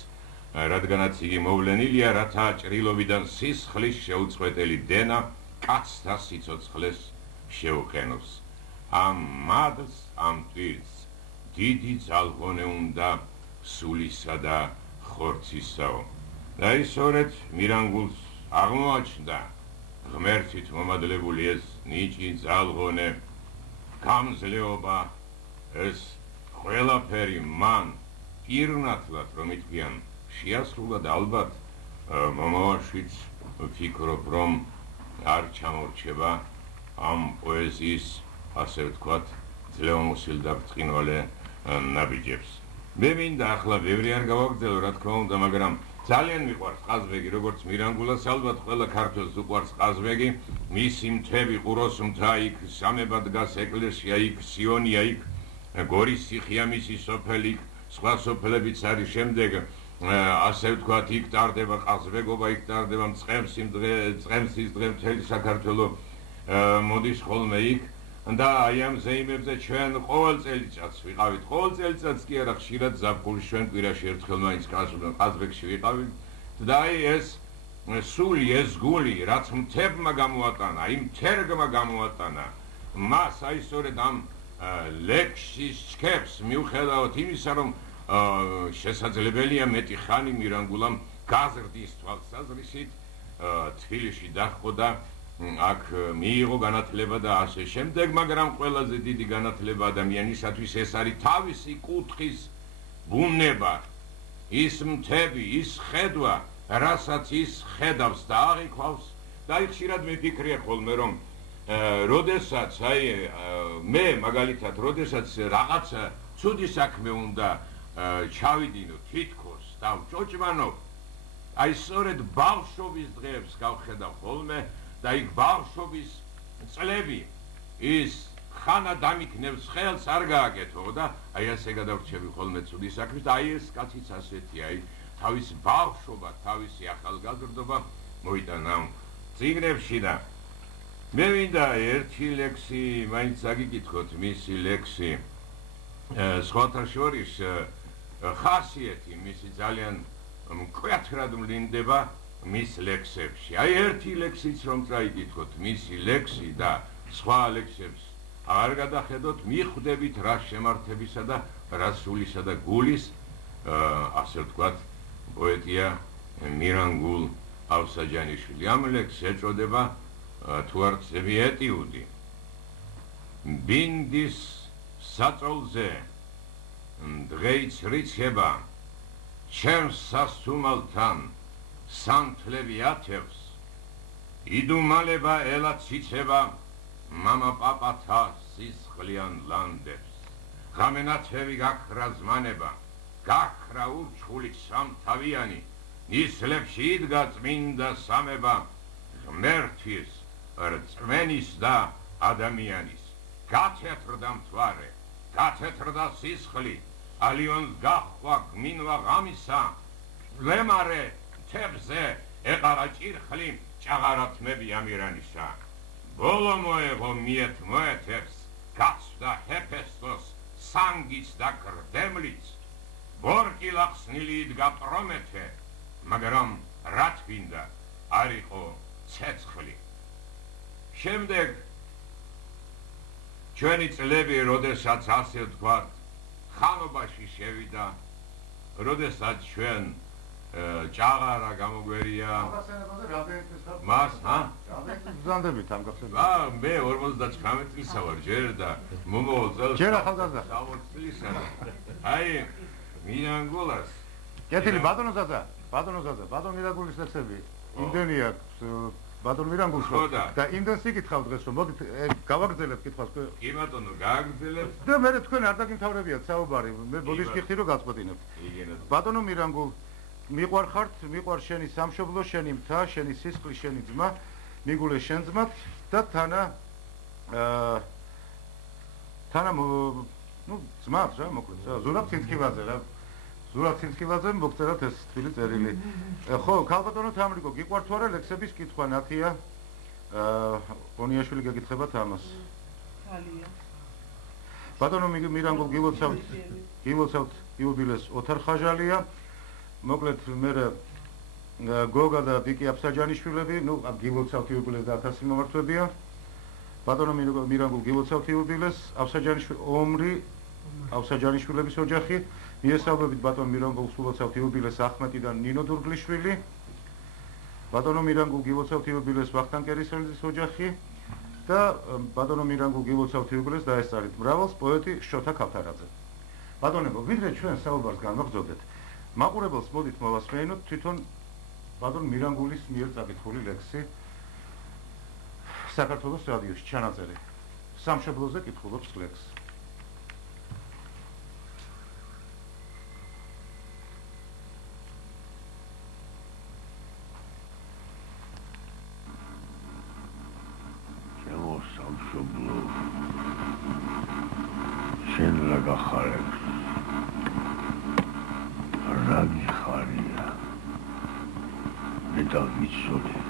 რადგანაც იგი მოვლენილია, რათა ჭრილობიდან სისხლის შეუწყვეტელი დენა კაცთა სიცოცხლეს შეუყენოს. ამ მადლს, ამ ტვირთს დიდი ძალღონე უნდა სულისა და ხორცისაო. და ისორეთ მირანგულს აღმოაჩნდა ღმერთით მომადლებული ეს ნიჭი, ძალღონე, გამძლეობა, ეს ყველაფერი მან პირნათლად რომ იტყვიან შეასრულა და ალბათ მომავალშიც ვფიქრობ, რომ არ ჩამორჩება ამ პოეზიის, ასე ვთქვათ, ძლევამოსილ და ბრწყინვალე ნაბიჯებს. მე მინდა ახლა ბევრი არ გავაგრძელო, რა თქმა უნდა, მაგრამ ძალიან მიყვარს ყაზბეგი, როგორც მირანგულას, ალბათ ყველა ქართველს უყვარს ყაზბეგი, მისი მთები, ყუროს მთა, იქ სამება დგას ეკლესია, იქ სიონია, იქ გორის ციხეა, მისი სოფელი, სხვა სოფლებიც არის შემდეგ, ასე ვთქვათ, იქ ტარდება ყაზბეგობა, იქ ტარდება მწყემსის დღე მთელი საქართველო მოდის ხოლმე იქ. და აი ამ ზეიმებზე ჩვენ ყოველ წელიწადს ვიყავით, ყოველ წელიწადს კი არა, ხშირად ზაფხულში ჩვენ კვირაში ერთხელ მაინც ყაზბეგში ვიყავით. და აი ეს სული, ეს გული, რაც მთებმა გამოატანა, იმ თერგმა გამოატანა, მას აი სწორედ ამ ლექსის ჩქებს მიუხედავად იმისა, რომ შესაძლებელია მეტი ხანი მირანგულამ გაზრდის თვალსაზრისით თბილისში დაჰყო და აქ მიიღო განათლება და ასე შემდეგ, მაგრამ ყველაზე დიდი განათლება ადამიანისათვის ეს არის თავისი კუთხის ბუნება, ის მთები, ის ხედვა, რასაც ის ხედავს და აღიქვავს. და აი ხშირად მიფიქრია ხოლმე, რომ როდესაც აი მე მაგალითად, როდესაც რაღაცა ცუდი საქმე უნდა ჩავიდინო, თითქოს დავჭოჭმანო, აი სწორედ ბავშვობის დღეებს გავხედავ ხოლმე. და იქ ბავშვობის წლები ის ხანა დამიქნევს ხელს არ გააკეთო და აი ასე გადავრჩები ხოლმე ცუდი საქმის და აი ეს კაციც ასეთია, აი თავისი ბავშვობა, თავისი ახალგაზრდობა მოიტანა წიგნებში და მე მინდა ერთი ლექსი მაინც აგიკითხოთ, მისი ლექსი სხვათა შორის ხასიათი, მისი ძალიან მკვეთრად მლინდება მის ლექსებში. აი ერთი ლექსიც რომ წაიკითხოთ, მისი ლექსი და სხვა ლექსებს არ გადახედოთ, მიხვდებით რა შემართებისა და რა სულისა და გულის, ასე ვთქვათ, პოეტია მირანგულ ავსაჯანიშვილი. ამ ლექსს ეწოდება თუ არ ვცდები ეტიუდი. ბინდის საწოლზე დღეიც რიცება ჩემს სასუმალთან სანთლები ათევს, იდუმალება ელაც იცება მამა პაპათა სისხლიან ლანდებს. ღამენათევი გაქრა ზმანება, გაქრა ურჩხული სამთავიანი, ნისლებში იდგა წმინდა სამება, ღმერთის, რწმენის და ადამიანის. გათეთრდა მთვარე, გათეთრდა სისხლი, ალიონს გაჰყვა გმინვა ღამისა, ლემარე თებზე ეყარა ჭირხლი, ჭაღარათმები ამირანისა. ბოლო მოეღო მიეთ მოეთებს, გაცვდა ჰეფესტოს სანგიც და გრდემლიც. ბორკილა ხსნილი იდგა პრომეთე, მაგრამ რა თქინდა არ იყო ცეცხლი. შემდეგ ჩვენი წლები, როდესაც ასე ვთქვათ, ხანობაში შევიდა, როდესაც ჩვენ ჭაღარა გამოგვერია მას, ზანდებით ამ გახსენდა. მე 59 წლისა ვარ ჯერ და მომავალ წელს ჯერ ახალგაზრდა 60 წლისა. აი მირანგულას კეთილი ბატონო ზაზა, ბატონ მირანგულის ლექსები იმდენი აქვს ბატონ მირანგულს და იმდენს იკითხავ დღეს რომ მოდით გავაგრძელებთ კითხვას. კი ბატონო, გააგრძელებთ და მე თქვენ არ დაგიმთავრებიათ საუბარი, მე ბოდის გიხდი რომ გაწყვეტინებთ. ბატონო მირანგულ, მიყვარხართ, მიყვარ შენი სამშობლო, შენი მთა, შენი სისხლი, შენი ძმა, მიგულე შენ ძმათ და თანა ნუ ძმათ რა, მოკლედ რა, ზურაბ თინთქივაძე რა. ზურაბ ცინცხილაძემ მოგწერათ ეს თბილი წერილი. ხო, ქალბატონო თამრიკო, გიყვართ თუ არა ლექსების კითხვა ნათია? ონიაშვილი გეკითხებათ ამას. ძალიან. ბატონო მირანგულ გილოცავთ იუბილეს ოთარ ხაჟალია. მოკლედ მე გოგა და ბიკი აბსაჯანიშვილები, ნუ გილოცავთ იუბილეს და 1000 მომართვებია. ბატონო მირანგულ გილოცავთ იუბილეს, ომრი აბსაჯანიშვილების ოჯახი. მიესალმებით ბატონ მირანგულს გილოცავთ იუბილეს ახმეტი და ნინო დურგლიშვილი. ბატონო მირანგულ გილოცავთ იუბილეს ვახტანგ კერისელიძის ოჯახი და ბატონო მირანგულ გილოცავთ იუბილეს დაესწარით მრავალს პოეტი შოთა ქავთარაძე. ბატონებო, ვიდრე ჩვენ საუბარს განვაგრძობდეთ, მაყურებელს მოდით მოვასმეინოთ თვითონ ბატონ მირანგულის მიერ წაკითხული ლექსი საქართველოს რადიოში ჩანაწერი. სამშობლოზე კითხულობს ლექსს. შენ რა გახარებს რა გიხარია მე დავიცოდე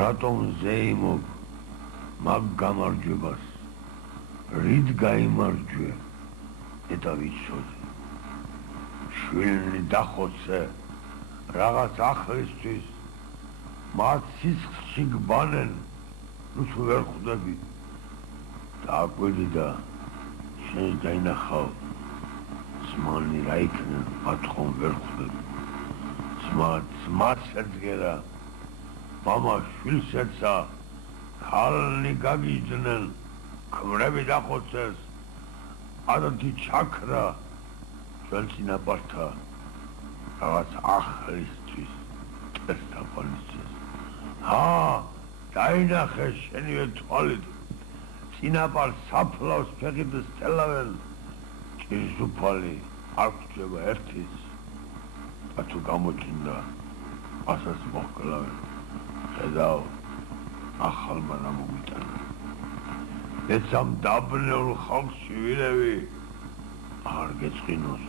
რატომ ზეიმობ მაგ გამარჯვებას რით გაიმარჯვე მე დავიცოდე შვილნი დახოცე რაღაც ახლისთვის მათ სისხლში გბანენ ნუ თუ ვერ ხვდები დააკვირდი და შენს დაინახავ ძმანი რა იქნა მათხოვ ვერ ხვდები ძმაც ეძგერა მამა შვილს ეცა ქალნი გაგიჯდნენ ქმრები დახოცეს ადათი ჩაქრა ჩვენ წინაპართა რაღაც ახლისთვის წერტაპალისეს დაინახე შენივე თვალით წინაპარ საფლავს ფეხით სტელავენ ჭირზუფალი არ გვჭება ერთის და თუ გამოჩნდა ასაც მოჰკლავენ ხედავ ახალმა რა მომიტანა მეც ამ დაბნეულ ხალხში ვირევი არ გეწყინოს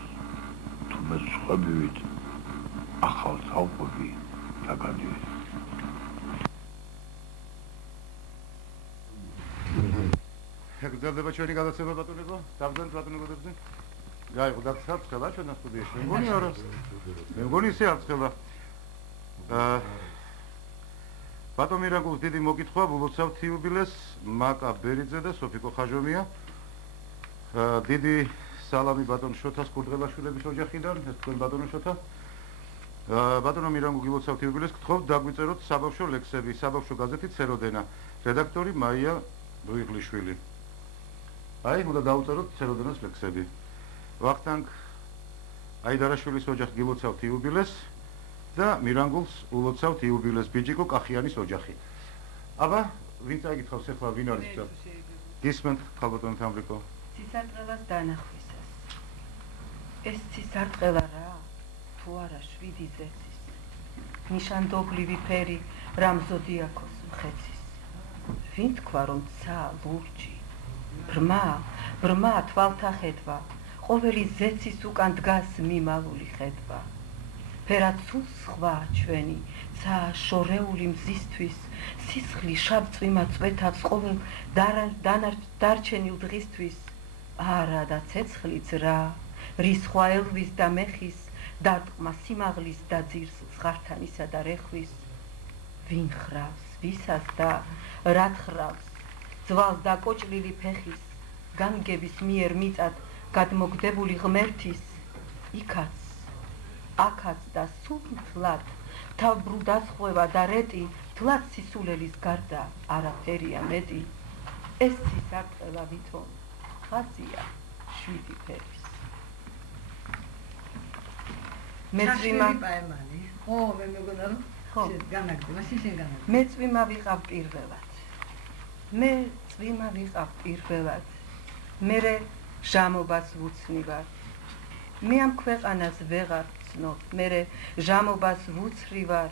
თუ მე სხვებივით ახალ საუბრები დაგადიოს გრძელდება ჩვენი გადაცემა ბატონებო, დავზენთ ბატონებოებზე. გაიგო, დაცხალა ჩვენ სტუდიაში. მეგონი არა. მეგონი ისე არ ცხელა. ბატონ მირანგულს დიდი მოკითხვა ულოცავთ იუბილეს მაკა ბერიძე და სოფიკო ხაჟომია. დიდი სალამი ბატონ შოთას კურდღელაშვილების ოჯახიდან, ეს თქვენ ბატონო შოთა. ბატონო მირანგულ გილოცავთ იუბილეს გთხოვთ დაგვიწეროთ საბავშვო ლექსები, საბავშვო გაზეთი ცეროდენა. რედაქტორი მაია ბრუიღლიშვილი. აი, უნდა დავუწეროთ ცეროდენას ლექსები. ვახტანგ აიდარაშვილის ოჯახი გილოცავთ იუბილეს და მირანგულს ულოცავთ იუბილეს ბიჭიკო კახიანის ოჯახი. აბა, ვინ წაიკითხავს ახლა ვინ არის და გისმენთ ხალბატონი თამრიკო. ცისარტყელას დანახვისას. ეს ცისარტყელა რა? თუ არა 7 ზეთის. ნიშანდობლივი ფერი რამზოდიაქოს მხეცის. ვინ თქვა რომ ცა ლურჯი ბრმა თვალთა ხედვა ყოველი ზეცის უკან დგას მიმალული ხედვა ფერად სულ სხვა ჩვენი ცა შორეული მზისთვის სისხლი შავწვიმა წვეთავს ყოველ დარჩენილ დღისთვის არა და ცეცხლიც რა რის სხვა ელვის და მეხის დარტყმა სიმაღლის და ძირს ზღართანისა და რეხვის ვინ ხრავს ვისას და რა ხრავს ძვალს დაკოჭლილი ფეხის განგების მიერ მიწად გადმოგდებული ღმერთის იქაც და სულ მთლად თავბრუდასხვევა და რეტი მთლად სისულელის გარდა არაფერია მეტი ეს ცისარტყელა ვითომ ხაზია 7 ფერის მეწვიმა პაემანი ხო მე მეგონა რომ განაგდი მაშინ შენ განაგდი მე წვიმა ვიყავ პირველად მერე ჟამობას ვუცნი ვარ მე ამ ქვეყანას ვეღარ ვცნობ მერე ჟამობას ვუცრი ვარ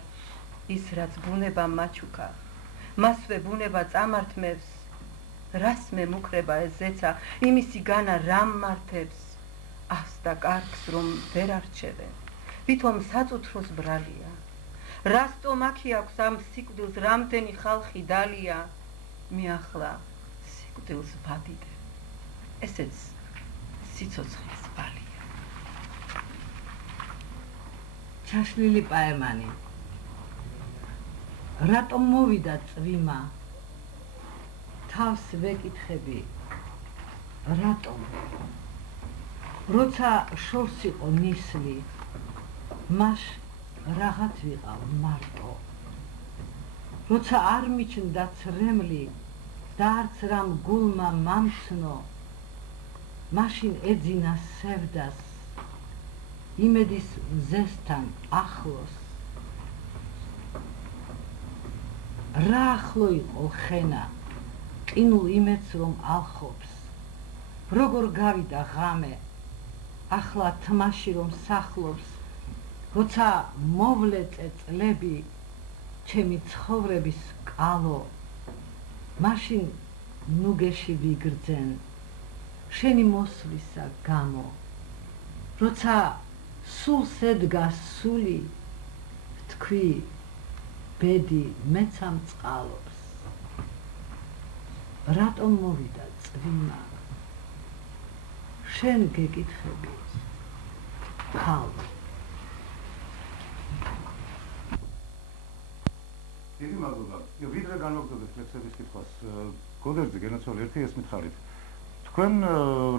ის რაც ბუნება მაჩუკა მასვე ბუნება წამართმევს რას მე მუქრება ეს ზეცა იმისი განა რამ მართებს ას და კარგს რომ ვერ არჩევენ, ვითომ საწუთროს ბრალია. რასტომ აქი აქვს ამ სიკვდილს რამდენი ხალხი დალია, მე ახლა სიკვდილს ვადიდე, ესეც სიცოცხლის ბალია. ჩაშლილი პაემანი. რატომ მოვიდა წვიმა? თავს ვეკითხები, რატომ? როცა შორს იყო ნისლი, მას რაღაც ვიყავ მარტო. როცა არ მიჩნდა ცრემლი და არც რამ გულმა მამცნო, მაშინ ეძინა სევდას, იმედის მზესთან ახლოს. რა ახლო იყო ხენა, ყინულ იმედს რომ ალხობს. როგორ გავიდა ღამე, ახლა თმაში რომ სახლობს, როცა მოვლეწე წლები, ჩემი ცხოვრების კალო, მაშინ ნუგეში ვიგრძენ, შენი მოსვლისა გამო. როცა სულს ედგა სული, ვთქვი, ბედი მეც ამწყალობს. რატომ მოვიდა წვიმა? შენ გეკითხები, ხალხ. დიდი მადლობა. ვიდრე განვაგრძობთ ლექსების კითხვას, გოდერძი გენაცვალე ერთი ეს მითხარით. თქვენ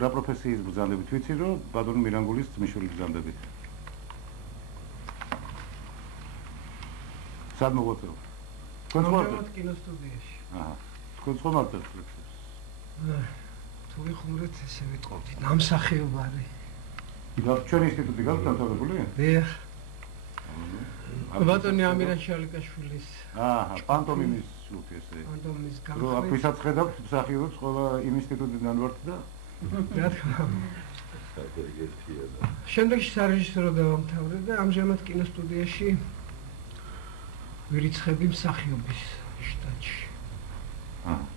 რა პროფესიის ბრძანდებით? ვიცი რომ ბატონ მირანგულის ძმისშვილი ბრძანდებით. სად მოღვაწეობთ? თქვენ ამჟამად კინოსტუდიაში. აჰა. თქვენ ხო მართავთ ლექსებს? თუ ვიხმურეთ ესე ვიტყობთ, ნამსახიობარი. ჩვენი ინსტიტუტი გაქვთ დამთავრებული? დიახ. ბატონი ამირან შალიკაშვილის. აჰა, პანტომიმის ჯგუფი ესე. პანტომიმის რომ გამხდარი. აქვისაც ხედავთ მსახიობს ყველა იმ ინსტიტუტიდან ვართ და რა თქმა უნდა. შემდეგში სარეჟისორო დავამთავრე და ამჟამად კინოსტუდიაში ვირიცხები მსახიობის შტატში.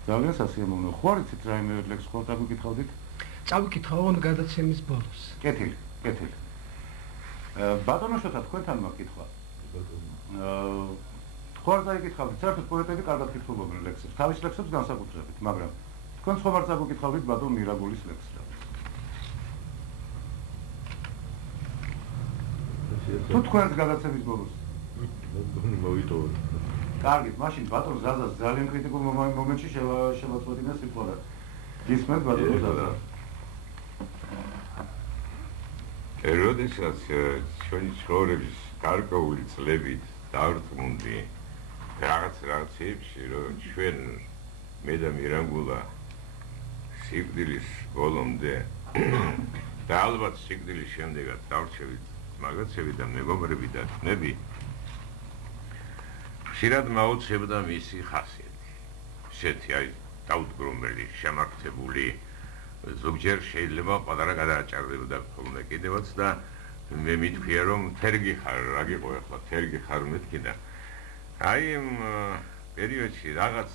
ძალიან სასიამოვნო. ხო არიცით რაიმე ლექს ხოლმე დაგიკითხავდით? წავიკითხავ ოღონდ გადაცემის ბოლოს. კეთილი. ბატონო შოთა, თქვენთან მაქვს კითხვა. ხო არ დაიკითხავდით, საერთოდ პოეტები კარგად კითხულობენ ლექსებს, თავის ლექსებს განსაკუთრებით, მაგრამ თქვენ ხო არ დაგიკითხავდით ბატონ მირაგულის ლექსს? თუ თქვენს გადაცემის ბოლოს მოვიტოვოთ. კარგით, მაშინ ბატონ ზაზას ძალიან კრიტიკულ მომენტში შევაწყვეტინა სიყვარული. გისმენთ ბატონ ზაზა? როდესაც ჩვენი ცხოვრების გარკვეული წლებით დავრწმუნდი რაღაცებში, რომ ჩვენ მე და მირანგულა სიკვდილის ბოლომდე და ალბათ სიკვდილის შემდეგაც დავრჩევით მაგაცები და მეგობრები და თმები, ხშირად მაოცებდა მისი ხასიათი. ისეთი აი დაუდგრომელი, შემართებული, ზოგჯერ შეიძლება პატარა გადააჭარბებოდა ხოლმე კიდევაც და მე მითქვია რომ თერგი ხარ, რა გიყო ახლა თერგი ხარ მეთქი და აი იმ პერიოდში რაღაც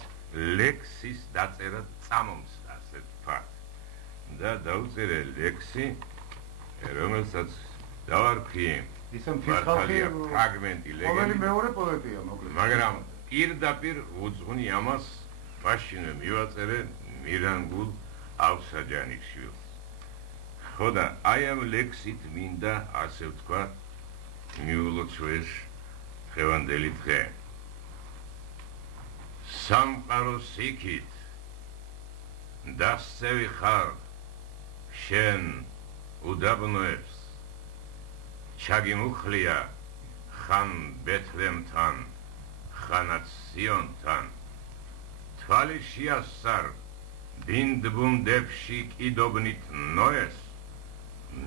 ლექსის დაწერა წამომსდა ასე ვთქვათ და დაუწერე ლექსი რომელსაც დავარქვი ისე მთის ფრაგმენტი ლეგენდი ყოველი მეორე პოეტია მოკლედ მაგრამ პირდაპირ უძღვნი ამას მაშინვე მივაწერე მირანგულ ავსაჯანიშვილს ხო და აი ამ ლექსით მინდა ასე ვთქვათ მიულოცვეს დღევანდელი დღე სამყაროს იქით დასწევი ხარ შენ უდაბნოებს ჩაგიმუხლია ხან ბეთლემთან ხანაც სიონთან თვალი შეასწარ ბინდბუნდებში კიდობნით ნოეს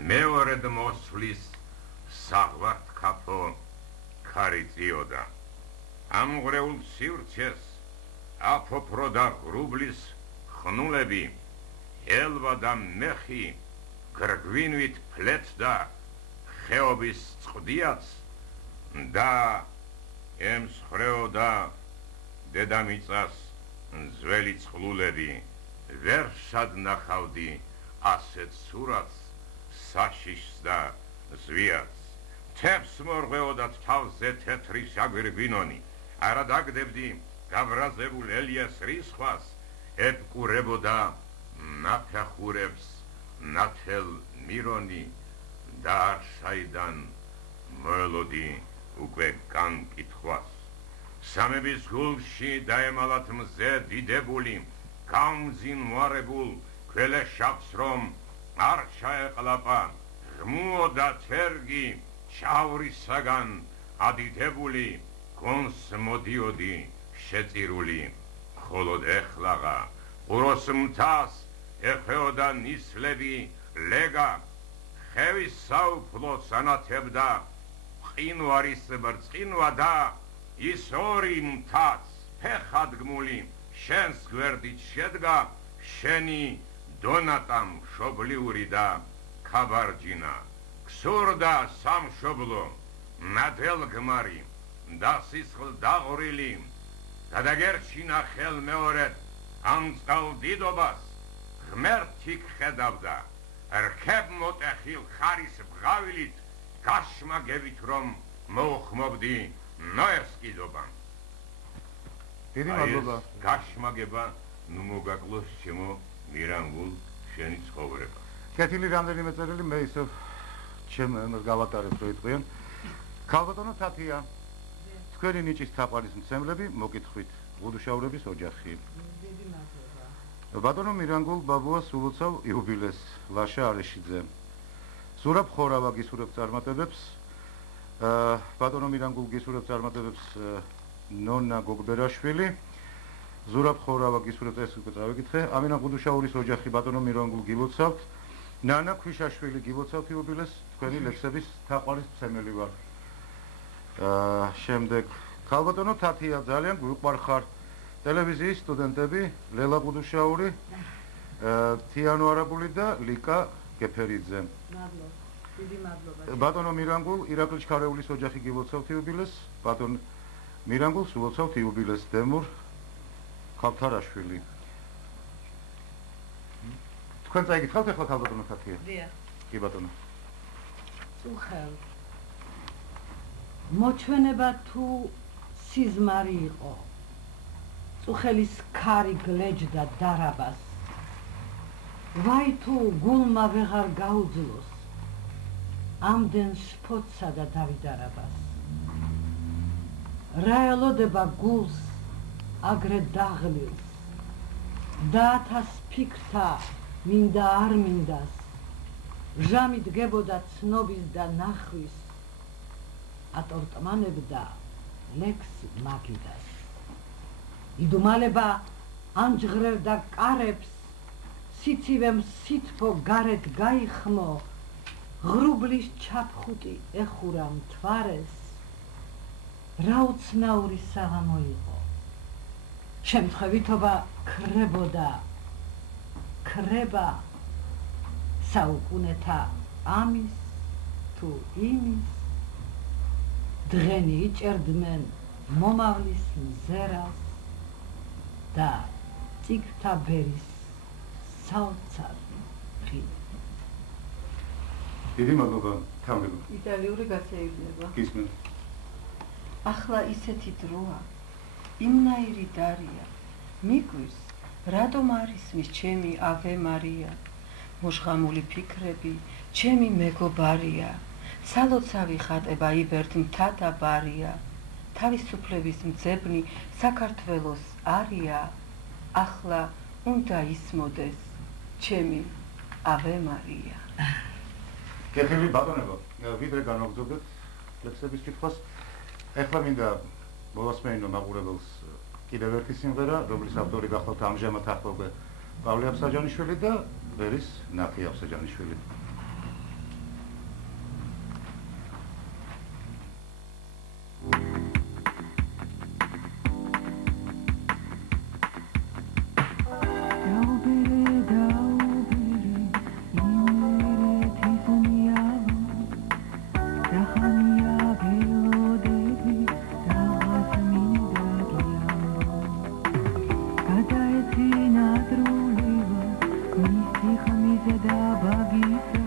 მეორედ მოსვლის საღვართ კაფო ქარიწიოდა ამღრეულ სივრცეს აფოფროდა ღრუბლის ხნულები ელვა და მეხი გრგვინვით ფლეთდა ხეობის წყდიაც და ემსხრეოდა დედამიწას ძველი წყლულები ვერ შადნახავდი ასეთ სურათს საშიშს და ზვიათს. თებს მორღვეოდათ თავზე თეთრი შაგვირგვინონი. არა დაგდებდი გაბრაზებულ ელიას რისხვას, ებკურებოდა ნაფეხურებს ნათელ მირონი და არ საიდან მოელოდი უკვე განკითხვას. სამების გულში დაემალათ მზე დიდებული, გამძინვარებულ ქველეშაპს რომ არ ჩაეყლაპა, ღმუოდა თერგი ჩავრისაგან ადიდებული, გონს მოდიოდი შეწირული, ხოლოდ ეხლაღა ყუროს მთას ეხვეოდა ნისლები ლეგა, ხევის საუფლოს ანათებდა მყინვარის ბრწყინვა და ის ორი მთაც ფეხადგმული შენს გვერდით შედგა, შენი დონატამ მშობლიური და ქაბარჯინა, ქსურდა სამშობლო ნადელგმარი და სისხლ დაღვრილი, გადაგერჩინა ხელ მეორედ ამ წყალდიდობას, ღმერთი გხედავდა რქებ მოტეხილ ხარის ბღავილით, გაშმაგებით რომ მოუხმობდი ნოეს კიდობა. დიდი მადლობა. გაშმაგება ნუ მოგაკლოს ჩემო მირანგულ შენი ცხოვრება. კეთილი რამდენიმე წერილი მე ისევ ჩემს გავატარებ რო იყვიან. ქალბატონო თათია, თქვენი ნიჭის თაყვანის მცემლები მოკითხვით, გუდუშაურების ოჯახი. დიდი მადლობა. ბატონო მირანგულ ბაბუას ულოცავ იუბილეს ლაშა არეშიძე. ზურაბ ხორავა გისურებ წარმატებებს. ბატონო მირანგულ გისურებ წარმატებებს ნონა გოგბერაშვილი. ზურაბ ხორავა გისურებ ეს უკვე წავიკითხე. ამინა გუდუშაურის ოჯახი ბატონო მირანგულ გილოცავთ. ნანა ქვიშაშვილი გილოცავთ იუბილეს, თქვენი ლექსების თაყვანის მცემელი ვარ. შემდეგ ქალბატონო თათია, ძალიან გვიყვარხარ ტელევიზიის სტუდენტები ლელა გუდუშაური, თიანო არაბული და ლიკა გეფერიძე. მადლობა. დიდი მადლობა. ბატონო მირანგულ ირაკლი ჩქარეულის ოჯახი გილოცავთ იუბილეს, ბატონ მირანგულს ულოცავთ იუბილეს დემურ ხალთარაშვილი. თქვენ წაიგითხავთ ახლა ქალბატონო თათია? დიახ. კი ბატონო. წუხელ. მოჩვენება თუ სიზმარი იყო. წუხელის ქარი გლეჯდა დარაბას. ვაი თუ გულმა ვეღარ გაუძლოს. ამდენ შფოთსა და დავიდარაბას. რა ელოდება გულს აგრე დაღლილს. დაათას ფიქრთა მინდა არ მინდას. ჟამი დგებოდა ცნობის და ნახვის. ატორტმანებდა ლექსი მაგიდას. იდუმალება ანჯღრევდა კარებს, სიცივემ სითბო გარეთ გაიხმო, ღრუბლის ჩაფხუტი ეხურა მთვარეს, რა უცნაური საღამო იყო. შემთხვევითობა ქრებოდა, ქრება საუკუნეთა ამის თუ იმის, დღენი იჭერდნენ მომავლის მზერას და წიგთა ბერის საოცარ ღილს. დიდი მადლობა, თამბილო. იტალიური გასეირნება. გისმენთ. ახლა ისეთი დროა, იმნაირი დარია, მიგვირს, რატომ არ ისმის ჩემი ავე მარია, მოშღამული ფიქრები, ჩემი მეგობარია, სალოცავი ხატება იბერთ მთა და ბარია, თავისუფლების მძებნი საქართველოს არია, ახლა უნდა ისმოდეს ჩემი ავე მარია. კეთილი ბატონებო, ვიდრე განვაგრძობდეთ ლექსების კითხვას, ეხლა მინდა მოვასმენინო მაყურებელს კიდევ ერთი სიმღერა, რომლის ავტორი გახლავთ ამჟამად ახლობე პავლე აბსაჯანიშვილი და ვერის ნათი აბსაჯანიშვილი. Gadai tina truliva, misi khamize da bagita.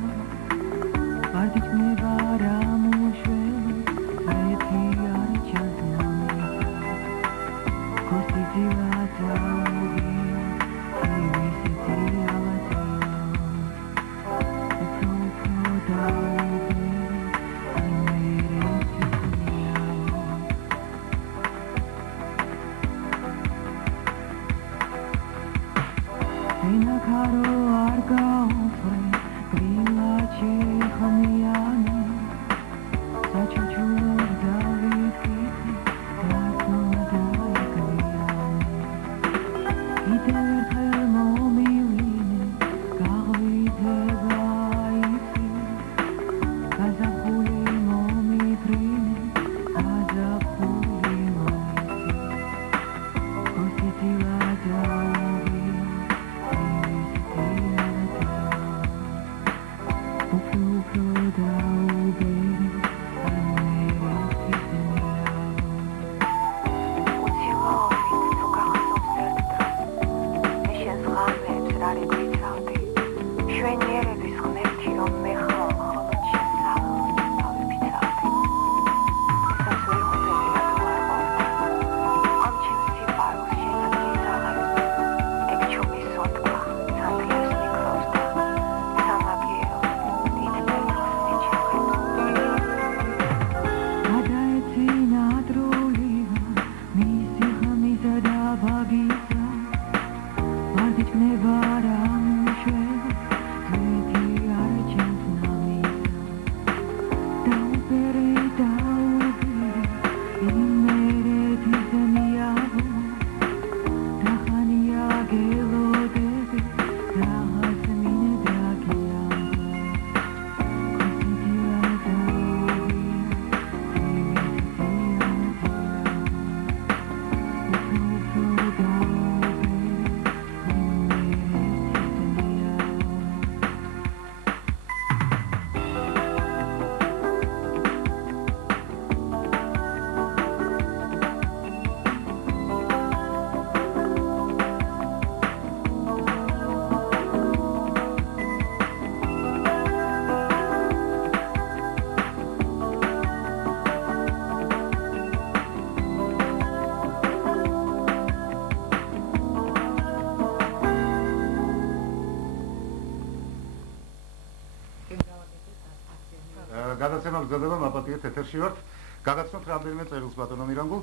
გადაცემა გრძელდება მაპატიეთ ეთერში ვართ. გაგაცნოთ რამდენიმე წერილს ბატონო მირანგულ.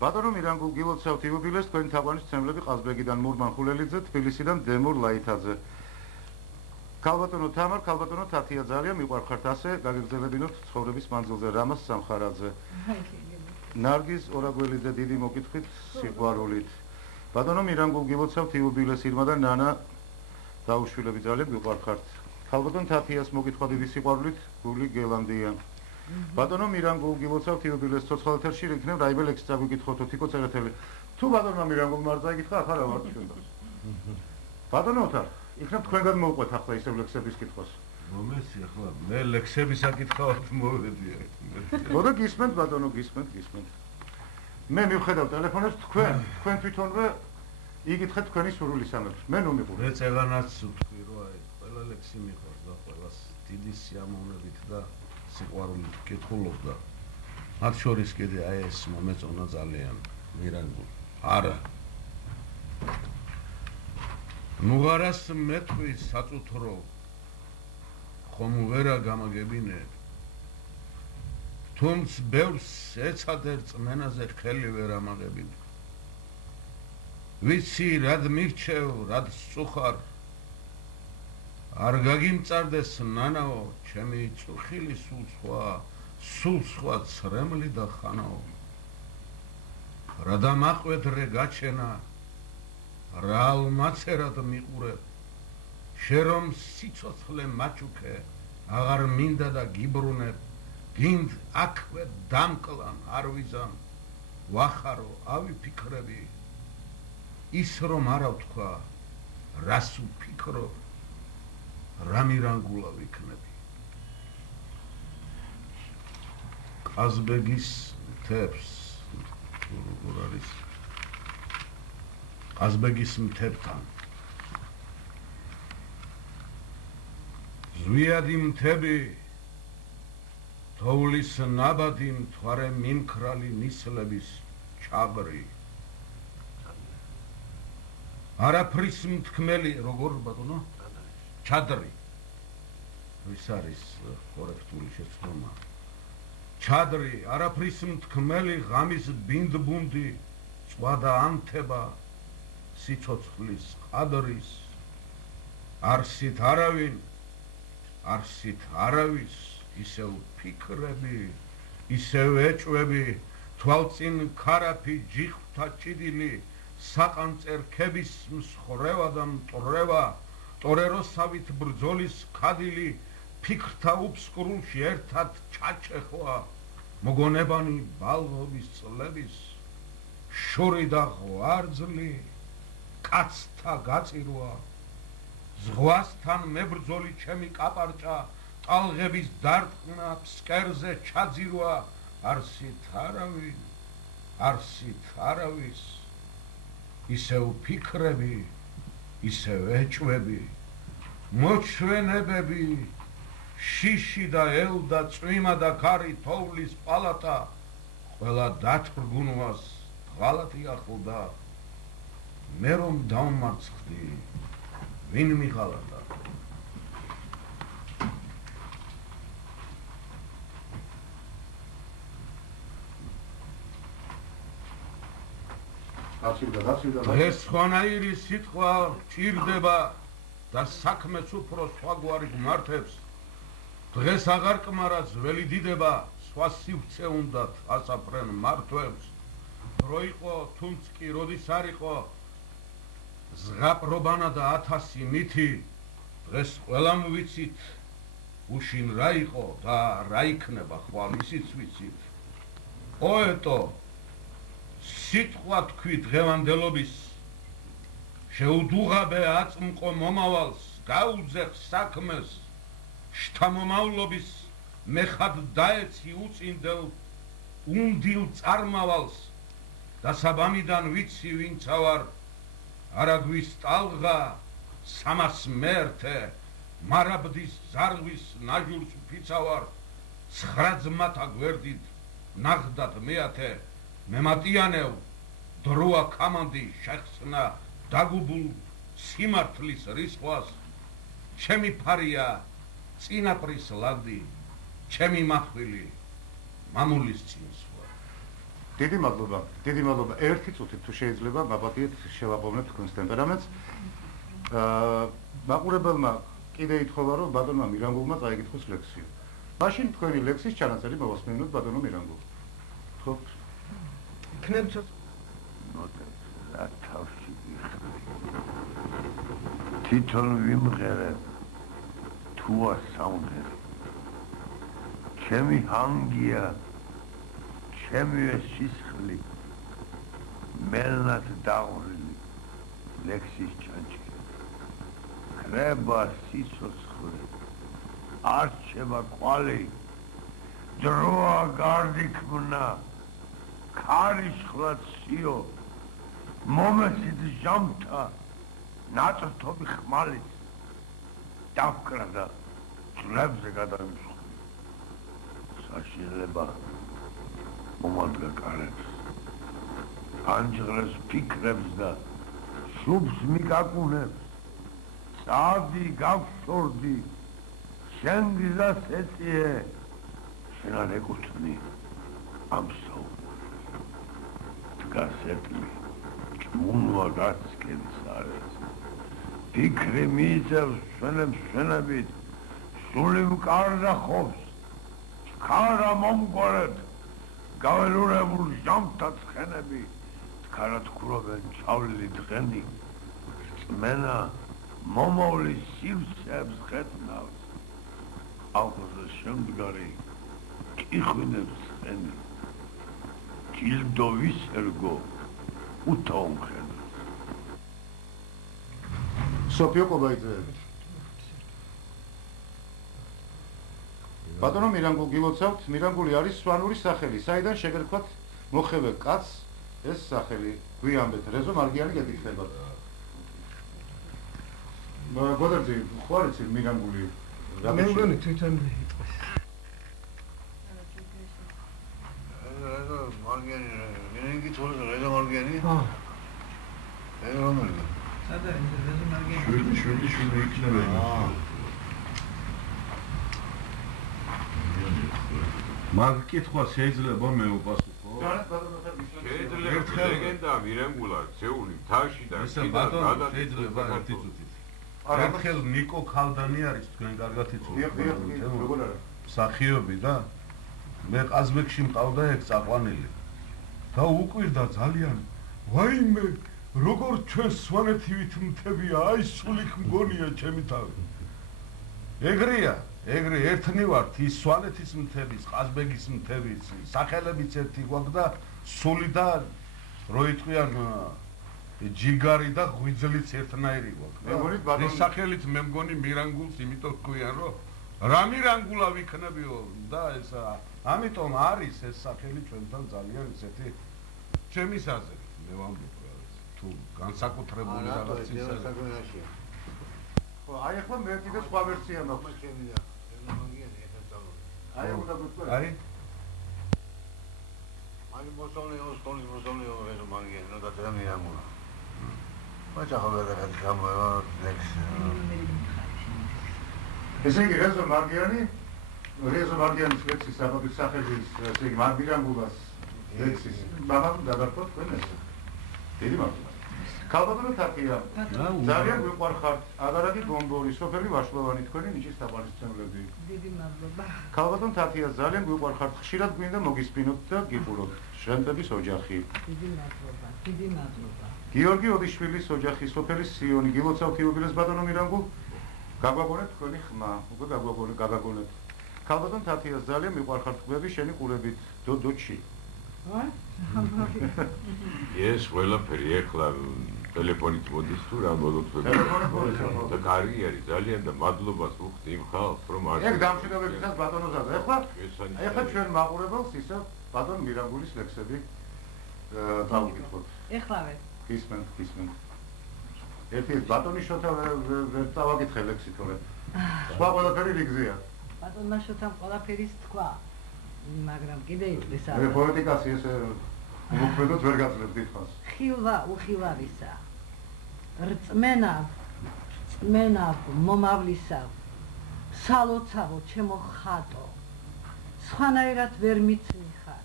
ბატონო მირანგულ გილოცავთ იუბილეს თქვენი თაგვანის ცემლები ყაზბეგიდან მურმან ხულელიძე, თბილისიდან დემურ ლაითაძე. ქალბატონო თამარ, ქალბატონო თათია ძალიან მიყვარხართ ასე, გაგრძელებინოთ ცხოვრების მანძილზე რამას სამხარაძე. ნარგიზ ორაგველიძე დიდი მოკითხვით სიყვარულით. ბატონო მირანგულ გილოცავთ იუბილეს ირმა და ნანა დაუშვილები ძალიან მიყვარხართ. ქალბატონ თათიას მოკითხვა დიდი სიყვარულით გული გელანდია. ბატონო მირანგულ გილოცავთ იუბილეს ცოცხალ ეთერში იქნებ რაიმე ლექსი წაგვიკითხოთ თიკო წერეთელი. თუ ბატონმა მირანგულ მარწა იკითხა ახლა რა ვარ ჩვენ. ბატონო ოთარ, იქნებ თქვენგან მოვყვეთ ახლა ისევ ლექსების კითხვას. მომესი ახლა მე ლექსების აკითხავთ მოვედი. მოდა გისმენთ ბატონო, გისმენთ. მე მივხედავ ტელეფონებს თქვენ თვითონვე იგითხეთ თქვენი სურვილის ამებს. მე ნუ მიყურე. მე წეგანაც ვთქვი რომ აი ყველა ლექსი მიყვარს და ყველას დიდი სიამოვნებით და სიყვარულით ვკითხულობ და მათ შორის კიდე აი ეს მომეწონა ძალიან მირანგულ. არა. მუღარას მეთქვი საწუთრო ხომ ვერა გამაგებინე თუმც ბევრს ეცადე რწმენაზე ხელი ვერ ამაღებინე ვიცი რად მირჩევ რად სწუხარ არ გაგიმწარდეს ნანაო ჩემი წუხილი სულ სხვა ცრემლი და ხანაო რა დამაყვედრე გაჩენა რა ალმაცერად მიყურებ შე რომ სიცოცხლე მაჩუქე აღარ მინდა და გიბრუნებ გინდ აქვე დამკლან არ ვიზამ ვახარო ავიფიქრები ის რომ არა ვთქვა რას ვფიქრო რა მირანგულა ვიქნები ყაზბეგის მთებს როგორ არის ყაზბეგის მთებთან ზვიადი მთები თოვლის ნაბადი მთვარე მიმქრალი ნისლების ჩაბრი არაფრის მთქმელი როგორ ბატონო ჩადრი ვის არის კორექტული შეცდომა ჩადრი არაფრის მთქმელი ღამის ბინდბუნდი წვა და ანთება სიცოცხლის ყადრის არსით არავინ, არსით არავის, ისევ ფიქრები, ისევ ეჭვები, თვალწინ ქარაფი ჯიხვთა ჭიდილი, საყანწერ ქების მსხრევა და მტრევა, ტორეროსავით ბრძოლის ქადილი, ფიქრთა უფსკრულში ერთად ჩაჩეხვა, მოგონებანი ბალღობის წლების, შური და ღვარძლი, კაცთა გაწირვა, ზღვასთან მებრძოლი ჩემი კაპარჭა, ტალღების დარტყმა ფსკერზე ჩაძირვა, არსით არავინ, არსით არავის, ისევ ფიქრები, ისევ ეჭვები, მოჩვენებები, შიში და ელდა, წვიმა და ქარი, თოვლის პალატა, ყველა დათრგუნვას ღალატი ახლდა, მე რომ დავმარცხდი, ვინ მიღალატა? დღეს სხვანაირი სიტყვა ჭირდება და საქმეს უფრო სხვაგვარი გმართებს. დღეს აღარ კმარა ძველი დიდება, სხვა სივრცე უნდათ ასაფრენ მართვებს. რო იყო, თუნც კი როდის არ იყო, ზღაპრობანა და 1000 მითი, დღეს ყველამ ვიცით, უშინ რა იყო და რა იქნება ხვალ ისიც ვიცით. პოეტო, სიტყვა თქვი დღევანდელობის, შეუდუღაბე აწმყო მომავალს, გაუძეხ საქმეს, შთამომავლობის მეხად დაეცი უწინდელ უნდილ წარმავალს, და საბამიდან ვიცი ვინცა ვარ, არაგვის ტალღა, სამას მეერთე, მარაბდის ზარღვის ნაჟურს ფიცა ვარ, 9 ძმათა გვერდით ნახდათ მეათე, მემატიანევ, დროა კამანდი შეხსნა დაგუბულ სიმართლის რისხვას, ჩემი ფარია წინაპრის ლადი, ჩემი მახვილი მამულის წინსვლა. დიდი მადლობა. ერთი წუთით თუ შეიძლება მაპატიეთ შევაპოვნებთ თქვენს ტემპერამენტს. მაყურებელმა კიდე ითხოვა, რომ ბატონმა მირანგულმა წაიკითხოს ლექსია. მაშინ თქვენი ლექსის ჩანაწერი მოვასმენოთ ბატონო მირანგულ. ხოთ. იქნებ ცოტა ნოტებს რა თავში ვიხდი. თვითონ ვიმღერებ, თუა საუნდები. ჩემი ჰანგია, ჩემივე სისხლი, მელნად დაღვრილი, ლექსის ჩანჩქერი. ხრება სიცოცხლე, არჩება კვალი, დროა გარდიქმნა, ქარიშხლად სიო, მომესით ჟამთა, ნაწრთობი ხმალით, დავკრა და ძვლებზე გადავიმსხვრე. საშინელება მომადგა კარებს, ანჯღრებს ფიქრებს და შუბს მიკაკუნებს, წავდი გავშორდი, შენ გზას ეწიე, შენ არ ეკუთვნი ამ საუბარს. დგას ეტლი, ჭმუნვა გაცკენის არეს, ფიქრი მიიწევს შვენებით, სული მკარდა ხობს, ჩქარა მომგვარეთ, გაველურებულ ჟამთა ცხენები, თხარად ქურობენ ჩავლილი დღენი, რწმენა მომავლის სივსებს ხეთნავს, ალყოზე შემდგარი კიხვინებს ცხენი, ჯილდო ვისერგო უთაუმხენებს. სოფიო კობაიძე. ბატონო მირანგულ გილოცავთ, მირანგული არის სვანური სახელი, საიდან შეგერქვათ მოხევე კაცს ეს სახელი, გვიამბეთ, რეზო მარგიანი გეკითხებათ. გოდერძი, ხო არ იცი მირანგული? მე მგონი თვითონ იყოს. რეზო მარგიანი, გენენგი თორე რეზო მარგიანი? ჰა. რომელი? სადა რეზო მარგიანი? შვილი იქნება. მაგ კითხვა შეიძლება მე უპასუხო? შეიძლება ლეგენდა მირანგულა, ცეული მთაში და ესა ბატონო შეიძლება ერთი წუთით. ერთხელ ნიკო ქალდანი არის თქვენ კარგად იცოდეთ როგორ არა მსახიობი და მე ყაზბეგში მყავდა ეგ წაყვანილი და უკვირდა ძალიან ვაიმე როგორ ჩვენ სვანეთივით მთებია აი სულიქ მგონია ჩემი თავი ეგრეა ეგრე ერთნი ვართ ის სვანეთის მთების ყაზბეგის მთების სახელებიც ერთი გვაქვს და სული და რო იტყვიან ჯიგარი და ღვიძლიც ერთნაირი გვაქვს ეს სახელით მე მგონი მირანგულს იმიტომ თქვიან რომ რა მირანგულა ვიქნებიო და ეს ამიტომ არის ეს სახელი ჩვენთან ძალიან ისეთი ჩემის აზრით მე ვამბობ თუ განსაკუთრებული რაღაც ისე ხო აი ახლა მე კიდე სხვა ვერსია მაქვს აი უნდა გქონდეს აი მანი მოსწავლეო სკოლის მოსწავლეო ეს მაგია ნუ და ძრა მირანგულა მაჭა ხოლა და გამოვა ლექს ესე იგი რეზო მარგიანის ლექსის საბაბის სახელის ესე იგი მირანგულას ლექსის ბაბამ დაგარქვათ თქვენ ეს დიდი მადლობა ქალბატონო თარკია ძალიან გვიყვარხართ აგარაკი გომბორი სოფელი ვაშლოვანი თქვენი ნიჭის თაყვანისმცემლები დიდი მადლობა ქალბატონ თარკია ძალიან გვიყვარხართ ხშირად გვინდა მოგისპინოთ და გიყუროთ შრემპების ოჯახი დიდი მადლობა გიორგი ოდიშვილის ოჯახი სოფელი სიონი გილოცავ თიობილეს ბატონო მირანგულ გაგვაგონეთ თქვენი ხმა უკვე გაგვაგონეთ ქალბატონ თარკიას ძალიან მიყვარხართ ყბები შენი ყურებით დოდოჩი ეს ყველაფერი ეხლა ტელეფონით მოდის თუ რა მოგწევთ და კარგი არის ძალიან და მადლობას ვუხდი იმ ხალხს რომ არ ეგ დამშვიდობებისას ბატონო ზადა ეხლა ჩვენ მაყურებელს ისა ბატონ მირანგულის ლექსები დავუკითხოთ ეხლავე გისმენთ ერთი ბატონის შოთა ვერ დავაკითხე ლექსი თორე სხვა ყველაფერი რიგზეა ბატონმა შოთამ ყველაფერის თქვა მაგრამ კიდე ის არის მე პოლიტიკას ესე მოქმედოთ ვერ გაძლევ დიდხანს ხილვა უხილავისა რწმენა მომავლისა სალოცავო ჩემო ხატო სხვანაირად ვერ მიცნი ხარ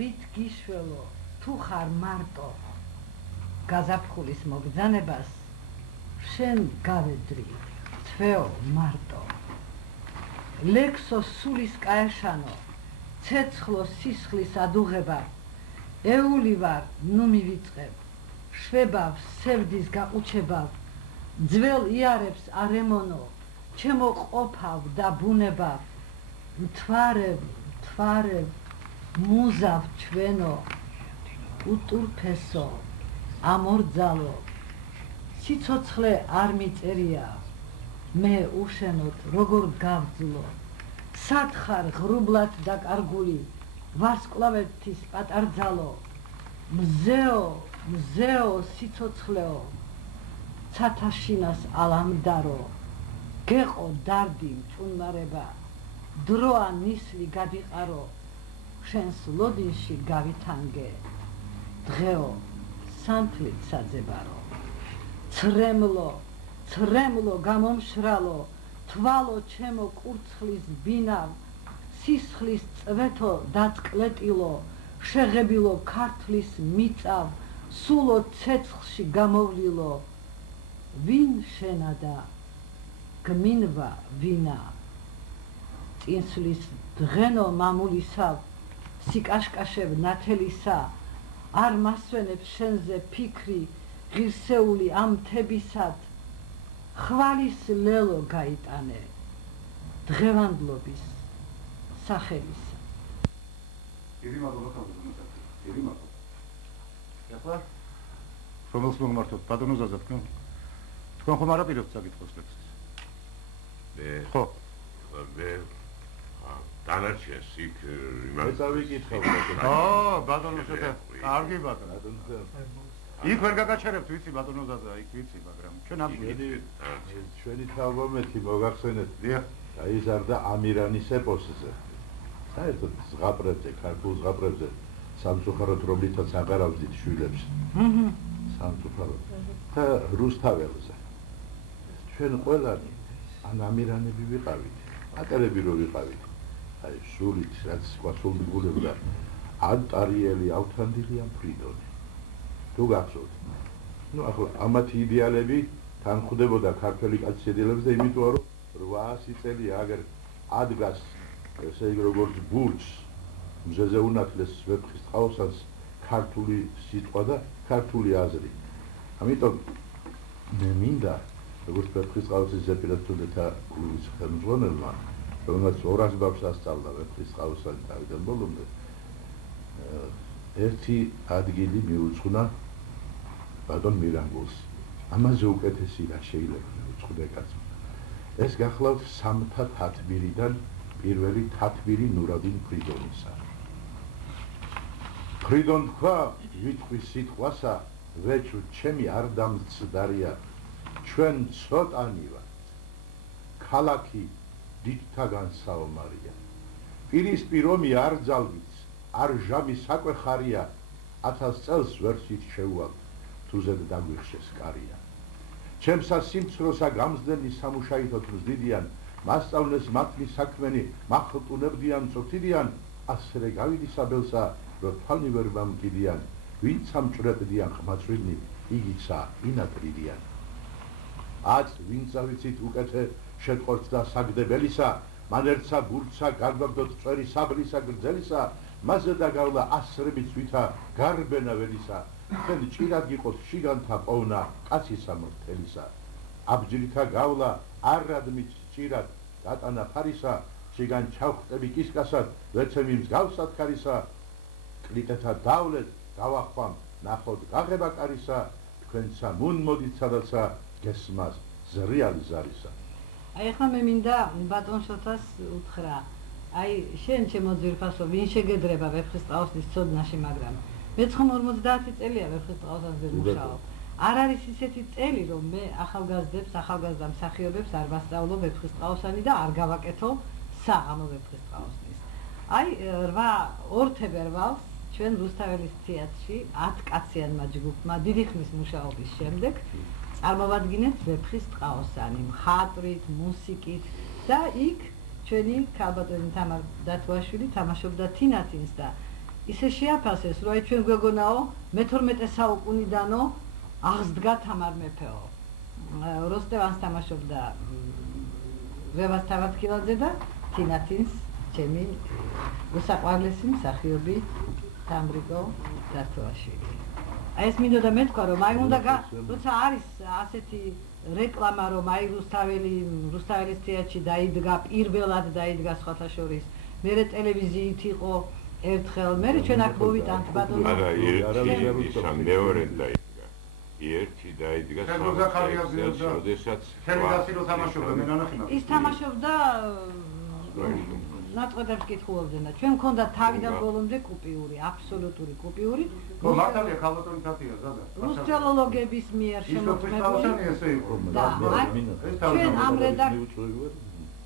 რით გიშველო თუ ხარ მარტო გაზაფხულის მოგზანებას შენ გავედრი თვეო მარტო ლექსო სულის კაეშანო ცეცხლო სისხლის ადუღება ეული ვარ ნუ მივიწყებ შვებავ სევდის გაყუჩებავ ძველ იარებს არემონო ჩემო ყოფავ და ბუნებავ მთვარევ მუზავ ჩვენო უტურფესო ამორძალო სიცოცხლე არ მიწერია მე უშენოთ როგორ გავძლო სათხარ ღრუბლად დაკარგული ვარსკვლავეთის პატარძალო მზეო სიცოცხლეო ცათაშინას ალამდარო გეყო დარდი მჭუნმარება დროა ნისლი გადიყარო შენს ლოდინში გავითანგე დღეო სანთლით საძებარო ცრემლო გამომშრალო თვალო ჩემო კურცხლის ბინავ სისხლის წვეთო დაწყლეტილო შეღებილო ქართლის მიწავ სულო ცეცხლში გამოვლილო ვინ შენა და გმინვა ვინა წინსვლის დღენო მამულისა სიკაშკაშებ ნათელისა არ მასვენებს შენზე ფიქრი ღირსეული ამ მთებისად ხვალის ლელო გაიტანე დღევანდლობის სახელისა დიდი მადლობა ქალბატონო დიდი მადლობა ეხლა რომელს მოგმართოთ ბატონო ზაზა თქვენ ხომ არ აპირებთ საკითხოს ლექსს ხო მე დანარჩენს იქ იმას დავიკითხავ ბატონო შოთა კარგი ბატონო იქ ვერ გაგაჩერებთ ვიცი ბატონო ზაზა იქ ვიცი მაგრამ ჩვენ ამ ჩვენი თავმომეთი მოგახსენეთ აი ეს არ და ამირანის ეპოსზე საერთოდ ზღაპრებზე ქართულ ზღაპრებზე სამწუხაროდ რომლითაც აღარ ავზით შვილებს სამწუხაროდ და რუსთაველზე ჩვენ ყველანი ან ამირანები ვიყავით აკერები რო ვიყავით აი სულით რაც გვასულგულებდა ან ტარიელი ავთანდილი ან ფრიდონი თუ გახსოვთ ნუ ახლა ამათი იდეალები თან ხვდებოდა ქართველი კაცი შედილებს და იმიტომ რომ 800 წელი აგერ ადგას ესე იგი როგორც ბურჯს მზეზე უნათლეს ვეფხისტყაოსანს ქართული სიტყვა და ქართული აზრი. ამიტომ მე მინდა როგორც ვეფხისტყაოსის ზეპირად თუნდეთა კლუბის ხელმძღვანელმა რომელსაც 200 ბავშვს ასწავლა ვეფხისტყაოსანი თავიდან ბოლომდე ერთი ადგილი მიუძღვნა ბატონ მირანგულს. ამაზე უკეთესი რა შეიძლება მიუძღვნა კაცმა. ეს გახლავთ სამთა თათბირიდან პირველი თათბირი ნურადინ ფრიდონისა. ფრიდონ თქვა ვიტყვის სიტყვასა ვეჭვ ჩემი არ დამცდარია ჩვენ ცოტანი ვართ. ქალაქი დიდთაგან საომარია. პირისპირ ომი არ ძალვიც არ ჟამი საკვე ხარია 1000 წელს ვერსით შეუვალ თუზედ დაგვიხშეს კარია. ჩემსა სიმცროსა გამზდენი სამუშაითოთ მზდიდიან მასწავლეს მათი საქმენი მახტუნებდიან წოთიდიან ასრე გავიდი საბელსა რომ თვალნი ვერ გამკიდიან ვინც ამჭრედიან ხმაწვინი იგიცა ინატრიდიან აც ვინც ავიცით უკეთე შეტყორცდა საგდებელისა მან ერთსა ბურცსა გაგვაგდოთ წვერი საბრისა გრძელისა მასზე დაგავლა ასრებით ვითა გარბენა ველისა თქვენ ჭირად გიყოთ შიგანთა პოვნა კაცისა მორთელისა აბჯრითა გავლა არადმით ჭირად დატანა ფარისა შიგან ჩავხტები კისკასად ვეცემი მსგავსად ქარისა კლიტეთა დავლეთ გავახვამ ნახოთ გაღება კარისა თქვენცა მუნ მოდით სადაცა გესმას ზრიალი ზარისა აი ახლა მე მინდა ბატონ შოთას უთხრა აი შენ ჩემო ძირფასო ვინ შეგედრება ვეფხისტყაოსნის ცოდნაში მაგრამ მე 50 წელია ვეფხისტყაოსანზე მუშაობ არ არის ისეთი წელი რომ მე ახალგაზრდა მსახიობებს არ ვასწავლო ვეფხისტყაოსანი და არ გავაკეთო საღამო ვეფხისტყაოსნის აი 8 თებერვალს ჩვენ რუსთაველის თეატრში 10 კაციანმა ჯგუფმა დიდი ხნის მუშაობის შემდეგ წარმოვადგინეთ ვეფხისტყაოსანი მხატვრით, მუსიკით და იქ ჩვენი ქალბატონი თამარ დათვაშვილი თამაშობდა თინათინს და ისე შეაფასეს რომ აი ჩვენ გვეგონაო მე-12 საუკუნიდანო აღსდგა თამარ მეფეო როსტევანს თამაშობდა რევას თავადკილაძე და თინათინს ჩემი უსაყვარლესი მსახიობი თამრიკო დათვაშვილი აი ეს მინდოდა მეთქვა რომ აი უნდა როცა არის ასეთი რეკლამა რომ აი რუსთაველის თეატრში დაიდგა პირველად დაიდგა სხვათა შორის მერე ტელევიზიით იყო ერთხელ მერე ჩვენ აქ მოვიტანთ ბატონო არა ერთი სამეორედ დაიდგა ერთი დაიდგა როდესაც თელეგასირო თამაშობდა მე ნანახინა ის თამაშობდა ნაწყვეტებს კითხულობდნენ და ჩვენ მქონდა თავიდან ბოლომდე კუპიური აბსოლუტური კუპიური ხო მართალია ქალბატონი თათია ზადა რუსთველოლოგების მიერ შემოწმებული ესე იყო და ჩვენ ამ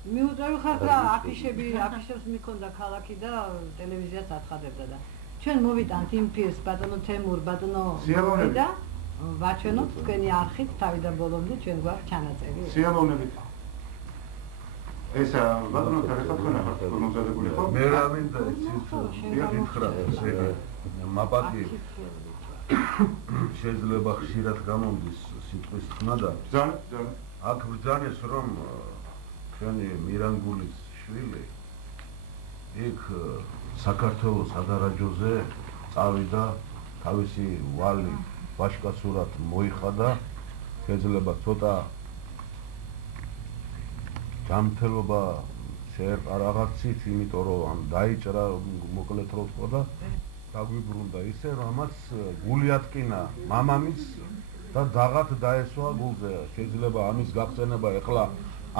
მიუწევი ხარ და აფიშებს მიქონდა ქალაქი და ტელევიზიაც აცხადებდა და ჩვენ მოვიტანთ იმ ფილმს ბატონო თემურ ბატონო და ვაჩვენოთ თქვენი არხით თავიდან ბოლომდე ჩვენ გვაქვს ჩანაწერი სიამოვნებით ესა ბატონო თარიღად ხარ მომზადებული ხო მე რა მინდა ითხრა ესე მაპატი შეიძლება ხშირად გამომდის სიტყვის თქმა და ბრძანა აქ ბრძანეს რომ ჩვენი მირანგულის შვილი იქ საქართველოს სადარაჯოზე წავიდა თავისი ვალი ვაშკაცურად მოიხადა შეიძლება ცოტა ჯანმრთელობა შეერყა რაღაცით იმიტომ რომ ამ დაიჭრა მოკლედ რო თქვა და დაგვიბრუნდა ისე რამაც გული ატკინა მამამის და დაღათ დაესვა გულზე შეიძლება ამის გახსენება ეხლა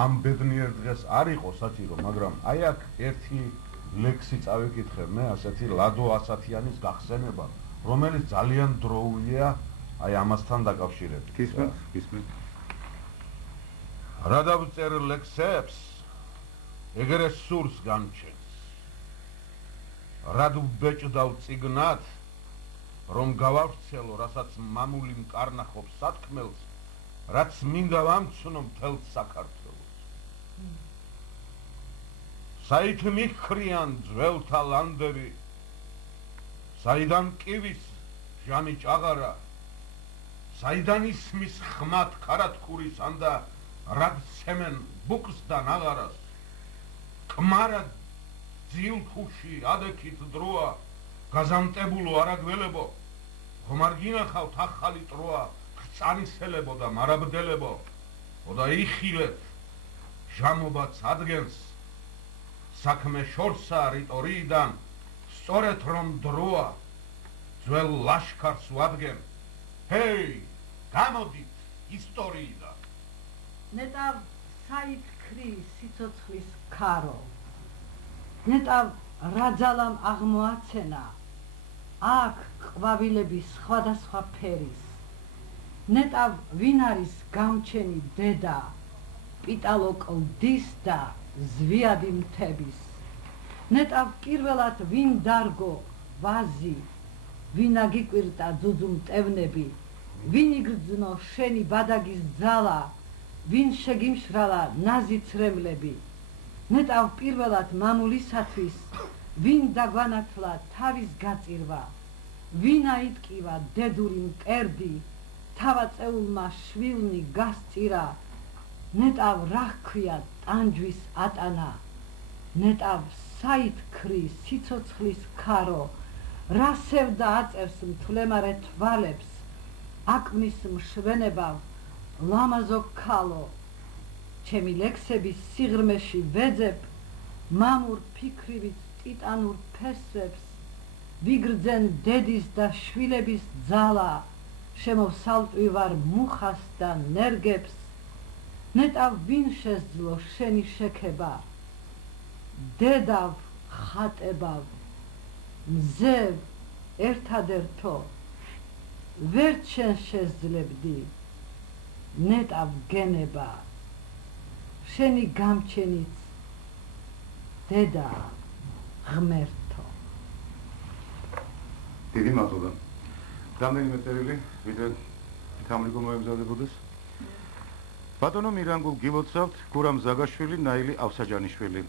ამ ბედნიერ დღეს არ იყოს საჭირო მაგრამ აი აქ ერთი ლექსი წავიკითხე მე ასეთი ლადო ასათიანის გახსენება რომელიც ძალიან დროულია აი ამასთან დაკავშირებით გისმენთ რა დავწერ ლექსებს ეგრე სურს განჩენს რა დუბეჭდავ წიგნად რომ გავავრცელო რასაც მამული მკარნახობს სათქმელს რაც მინდა ვამცნო მთელ საქართველოს საით მიხრიან ძველთა ლანდები საიდან კივის ჟამი ჭაღარა საიდან ისმის ხმად ქარათქურის ანდა რაგცემენ ბუქსთან აღარას კმარა ძილქუში ადექით დროა გაზამტებულო არაგველებო ღმარგინახავთ ახალი ტროა ხწანისელებო და მარაბდებო ოდა იხილეთ ჟამობაც ადგენს საქმე შორსა რიტორიიდან სწორედ რომ დროა ძველ ლაშქარს ვადგენ ჰეი გამოდით ისტორიიდან ნეტავ საით ქრის სიცოცხლის ქარო ნეტავ რაძალამ აღმოაცენა აქ ყვავილების სხვადასხვა ფერის ნეტავ ვინ არის გამჩენი დედა პიტალოკლდის და ზვიადი მთების ნეტავ პირველად ვინ დარგო ვაზი ვინ აგიკვირტა ძუძუ მტევნები ვინ იგრძნო შენი ბადაგის ძალა ვინ შეგიმშრალა ნაზი ცრემლები ნეტავ პირველად მამულისათვის ვინ დაგვანათლა თავის გაწირვა ვინ აიტკივა დედური მკერდი თავაწეულმა შვილნი გასწირა ნეტავ რა ჰქვია ტანჯვის ატანა ნეტავ საით ქრის სიცოცხლის ქარო რა სევდა აწევს მთლემარე თვალებს აკმის მშვენებავ ლამაზო ქალო ჩემი ლექსების სიღრმეში ვეძებ მამურ ფიქრივით ტიტანურ ფესვებს ვიგრძენ დედის და შვილების ძალა შემოვსალტვი ვარ მუხას და ნერგებს ნეტავ ვინ შესძლო შენი შექება დედავ ხატებავ მზევ ერთადერთო ვერ შენ შესძლებდი ნეტავ გენება შენი გამჩენიც დედა ღმერთო დიდი მადლობა რამდენიმე წერილი ვიდრე თამრიკო მოემზადებოდეს ბატონო მირანგულ გილოცავთ გურამ ზაგაშვილი ნაილი ავსაჯანიშვილი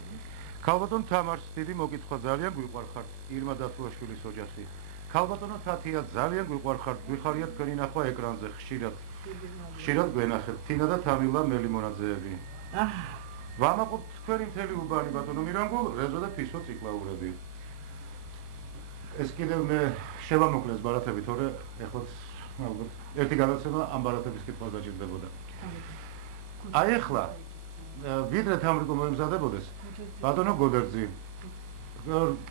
ქალბატონ თამარს დიდი მოკითხვა ძალიან გვიყვარხართ ირმა დათულაშვილის ოჯახი ქალბატონო თათია ძალიან გვიყვარხართ გვიხარიათ თქვენი ნახვა ეკრანზე ხშირად გვენახეთ თინა და თამილა მელიმონაძეები ვამაყობთ თქვენი მთელი უბანი ბატონო მირანგულ რეზო და ფისო ციკლაურები ეს კიდევ მე შევამოკლეს ბარათები თორე ეხლაც ალბათ ერთი გადაცემა ამ ბარათების კითხვა დაჭირდებოდა აი ახლა ვიდრე თამრიკო მოემზადებოდეს ბატონო გოდერძი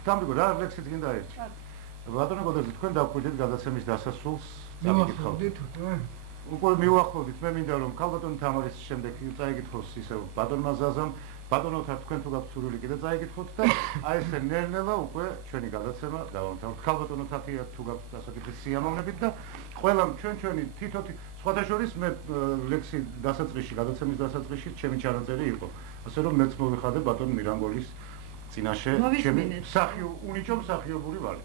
თამრიკო რა ლექსით გინდა ერთი ბატონო გოდერძი თქვენ დავკვირდით გადაცემის დასასრულს მივახოდით უკვე მივახოდით მე მინდა რომ ქალბატონი თამარის შემდეგ წაიგითხოს ისევ ბატონმა ზაზამ ბატონოთარ თქვენ თუ გაქვთ სურვილი კიდე წაიგითხოთ და აი ესე ნელ-ნელა უკვე ჩვენი გადაცემა დავამთავრებთ ქალბატონო თათია თუ გაქვთ დასაკითხი სიამოვნებით და ყველამ ჩვენი თითოთი სხვათა შორის მე ლექსი დასაწყისში გადაცემის დასაწყისში ჩემი ჩანაწერი იყო ასე რომ მეც მოვიხადე ბატონ მირანგოლის წინაშე ჩემი უნიჭო მსახიობური ვარი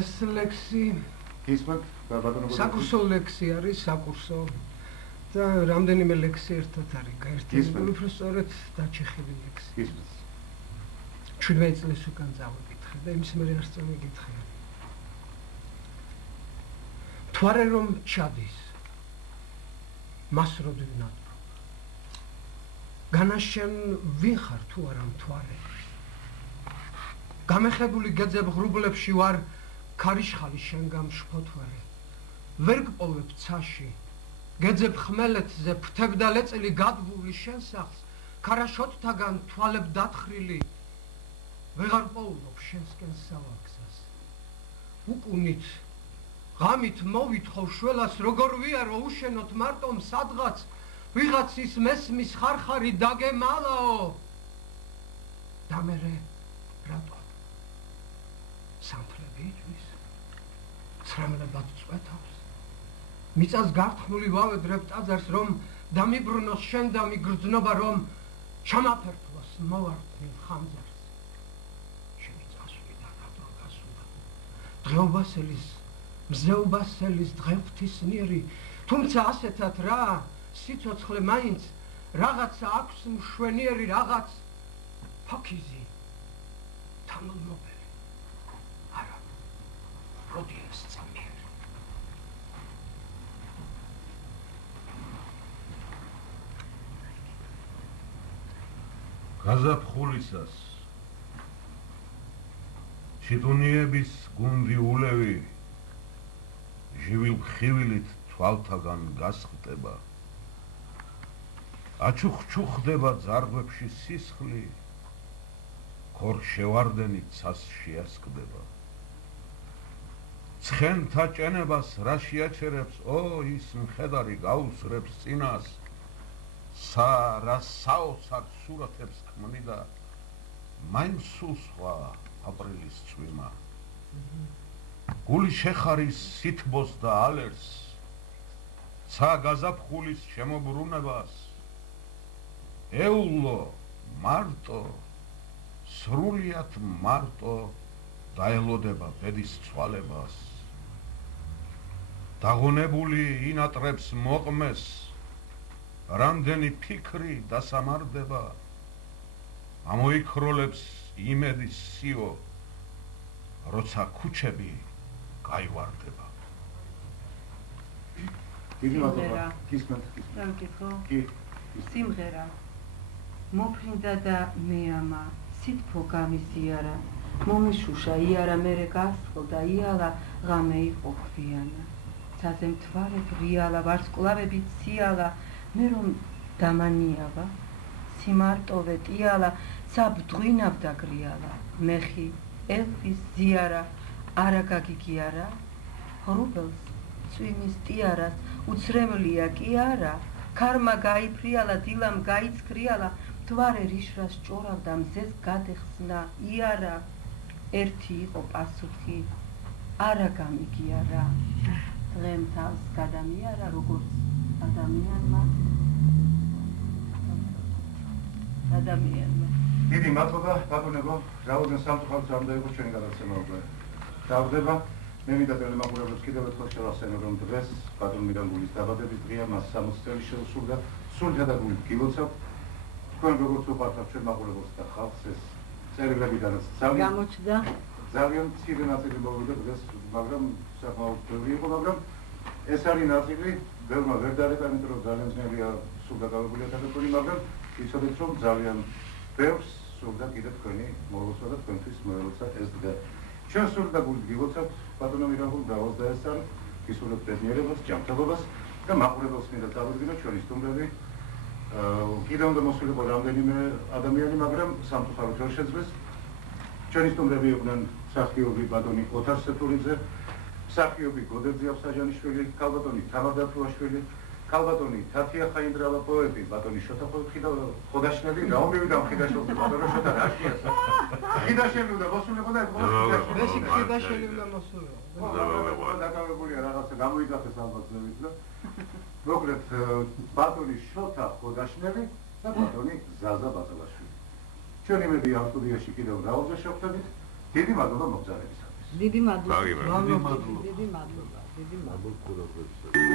ეს ლექსი ისმენთ ბატონო საკურსო ლექსი არის საკურსო და რამდენიმე ლექსი ერთად არის გაერთიანებული უფრო სწორედ დაჩეხილი ლექსი ისმენთ 17 წლის უკან წავიკითხე და იმის მერე არც წავიკითხე თვარე რომ ჩადის მას როდნად განაშენ ვინ ხარ თუ არა მთვარე გამეხებული გეძებ ღრუბლებში ვარ ქარიშხალი შენ გამშფოთვარე ვერ გპოვებ ცაში გეძებ ხმელეთზე ფრთებ და ლეწილი გადგული შენ სახს ქარაშოთთაგან თვალებ დათხრილი ვეღარ პოულობ შენსკენ სავაგზას უკუნით ღამით მოვითხოვ შველას როგორ ვიარო უშენოთ მარტომ სადღაც ვიღაცის მესმის ხარხარი დაგემალაო და მერე რატო სამფლები იწვის ცრემლებად წვეთავს მიწას გართმული ვავედრებ ტაძარს რომ დამიბრუნოს შენ და მიგრძნობა რომ ჩამაფერთვოს მოვარდნილ ხამძარს შენი წასვლიდან რატო გასულა დღეობასელის მზეობასელის დღეფთისნიერი თუმცა ასეთად რა სიცოცხლე მაინც რაღაცა აქვს მშვენიერი რაღაც ფაქიზი თანმობელი არა როდი ეს გაზაფხულისას შიტუნიების გუნდი ულევი ჟივილ ხივილით თვალთაგან გასხდება აჩუხჩუხდება ძარღვებში სისხლი ქორ შევარდენით ცას შეასკდება ცხენთა ჭენებას რა შეაჩერებს ო ის მხედარი გაუსრებს წინას რა საოცარ სურათებს ქმნიდა მაინც სულ სხვა აპრილის წვიმა გული შეხარის სითბოს და ალერს ცა გაზაფხულის შემოbrunებას ეულო მარტო სრულიად მარტო დაელოდება ბედის ცვალებას დაღონებული ინატრებს მოყმეს რამდენი ფიქრი დასამარდება ამოიქროლებს იმედის სიო როცა ქუჩები გაივარდება დიდი მადლობა გისმენთ კი სიმღერა მოფრინდა და მეამა სითბო გამიზიარა მომიშუშა იარა მერე გასხო და იალა ღამე იყო ქვიანა ცაზე მთვარებ რიალა ვარსკვლავებით სიალა მე რომ დამანიავა სიმარტოვე ტიალა საბდღვინავდა გრიალა მეხი ელფის ზიარა არა გაგიგიარა რუბელს წვიმის ტიარას უცრემლია კი არა ქარმა გაიფრიალა დილამ გაიცქრიალა მთვარე რიშრას ჭორავდა მზეს გადეხსნა იარა ერთი იყო პასუხი არა გამიგიარა დღემ თავს გადამიარა როგორც ადამიანმა დიდი მადლობა ბატონებო რაოდენ სამწუხაროდ არ უნდა იყოს ჩვენი გადაცემა უკვე დავდება მე მინდა ტელემაყურებლებს კიდევ ერთხელ შევახსენო რომ დღეს ბატონ მირანგულის დაბადების დღეა მას 60 წელი შეუსრულდა სულთა და გულით გილოცავთ თქვენ როგორც უყვართ ჩვენ მაყურებელს და ხალხს ეს წერილებიდანაც გამოჩნდა ძალიან მცირე ნაწილი მოვიდა დღეს მაგრამ საკმაოდ ბევრი იყო მაგრამ ეს არის ნაწილი ბევრმა ვერ დაერევა იმიტომ რომ ძალიან ძნელია სულ დაკავებულია თვითონ მაგრამ იცოდეთ რომ ძალიან ბევრს სურდა კიდე თქვენი მოლოცვა და თქვენთვის მოელოცა ეს დღე ჩვენ სურდა გულით გილოცავთ ბატონო მირანგულ დავალს და ეს არის გისურვებთ ბედნიერებას ჯანმრთელობას და მაყურებელს მინდა წავიდგინოთ ჩვენი სტუმრები კიდევ უნდა მოსულიყო რამდენიმე ადამიანი მაგრამ სამწუხაროდ ვერ შეძლეს ჩვენი სტუმრები იყვნენ მსახიობი ბატონი ოთარ სეთურიძე მსახიობი გოდერძი აბსაჯანიშვილი ქალბატონი თამარ დათუაშვილი ქალბატონი თათია ხაინდრავა პოეტი ბატონი შოთა ხოდაშნელი რა მომივიდა ხიდაშელზე ბატონო შოთა ხაშიას ხიდაშელი უნდა მოსულიყო და ეს ხიდაშელი უნდა მოსულიყო დაკავებულია რაღაცა გამოიძახეს ალბათ და მოკლედ ბატონი შოთა ხოდაშნელი და ბატონი ზაზა ბაწალაშვილი ჩვენი მედი ამ სტუდიაში კიდევ რაოდენიმე შევხვდებით დიდი მადლობა მოგზაურობისათვის დიდი მადლობა დიდი მადლობა დიდი მადლობა დიდი მადლობა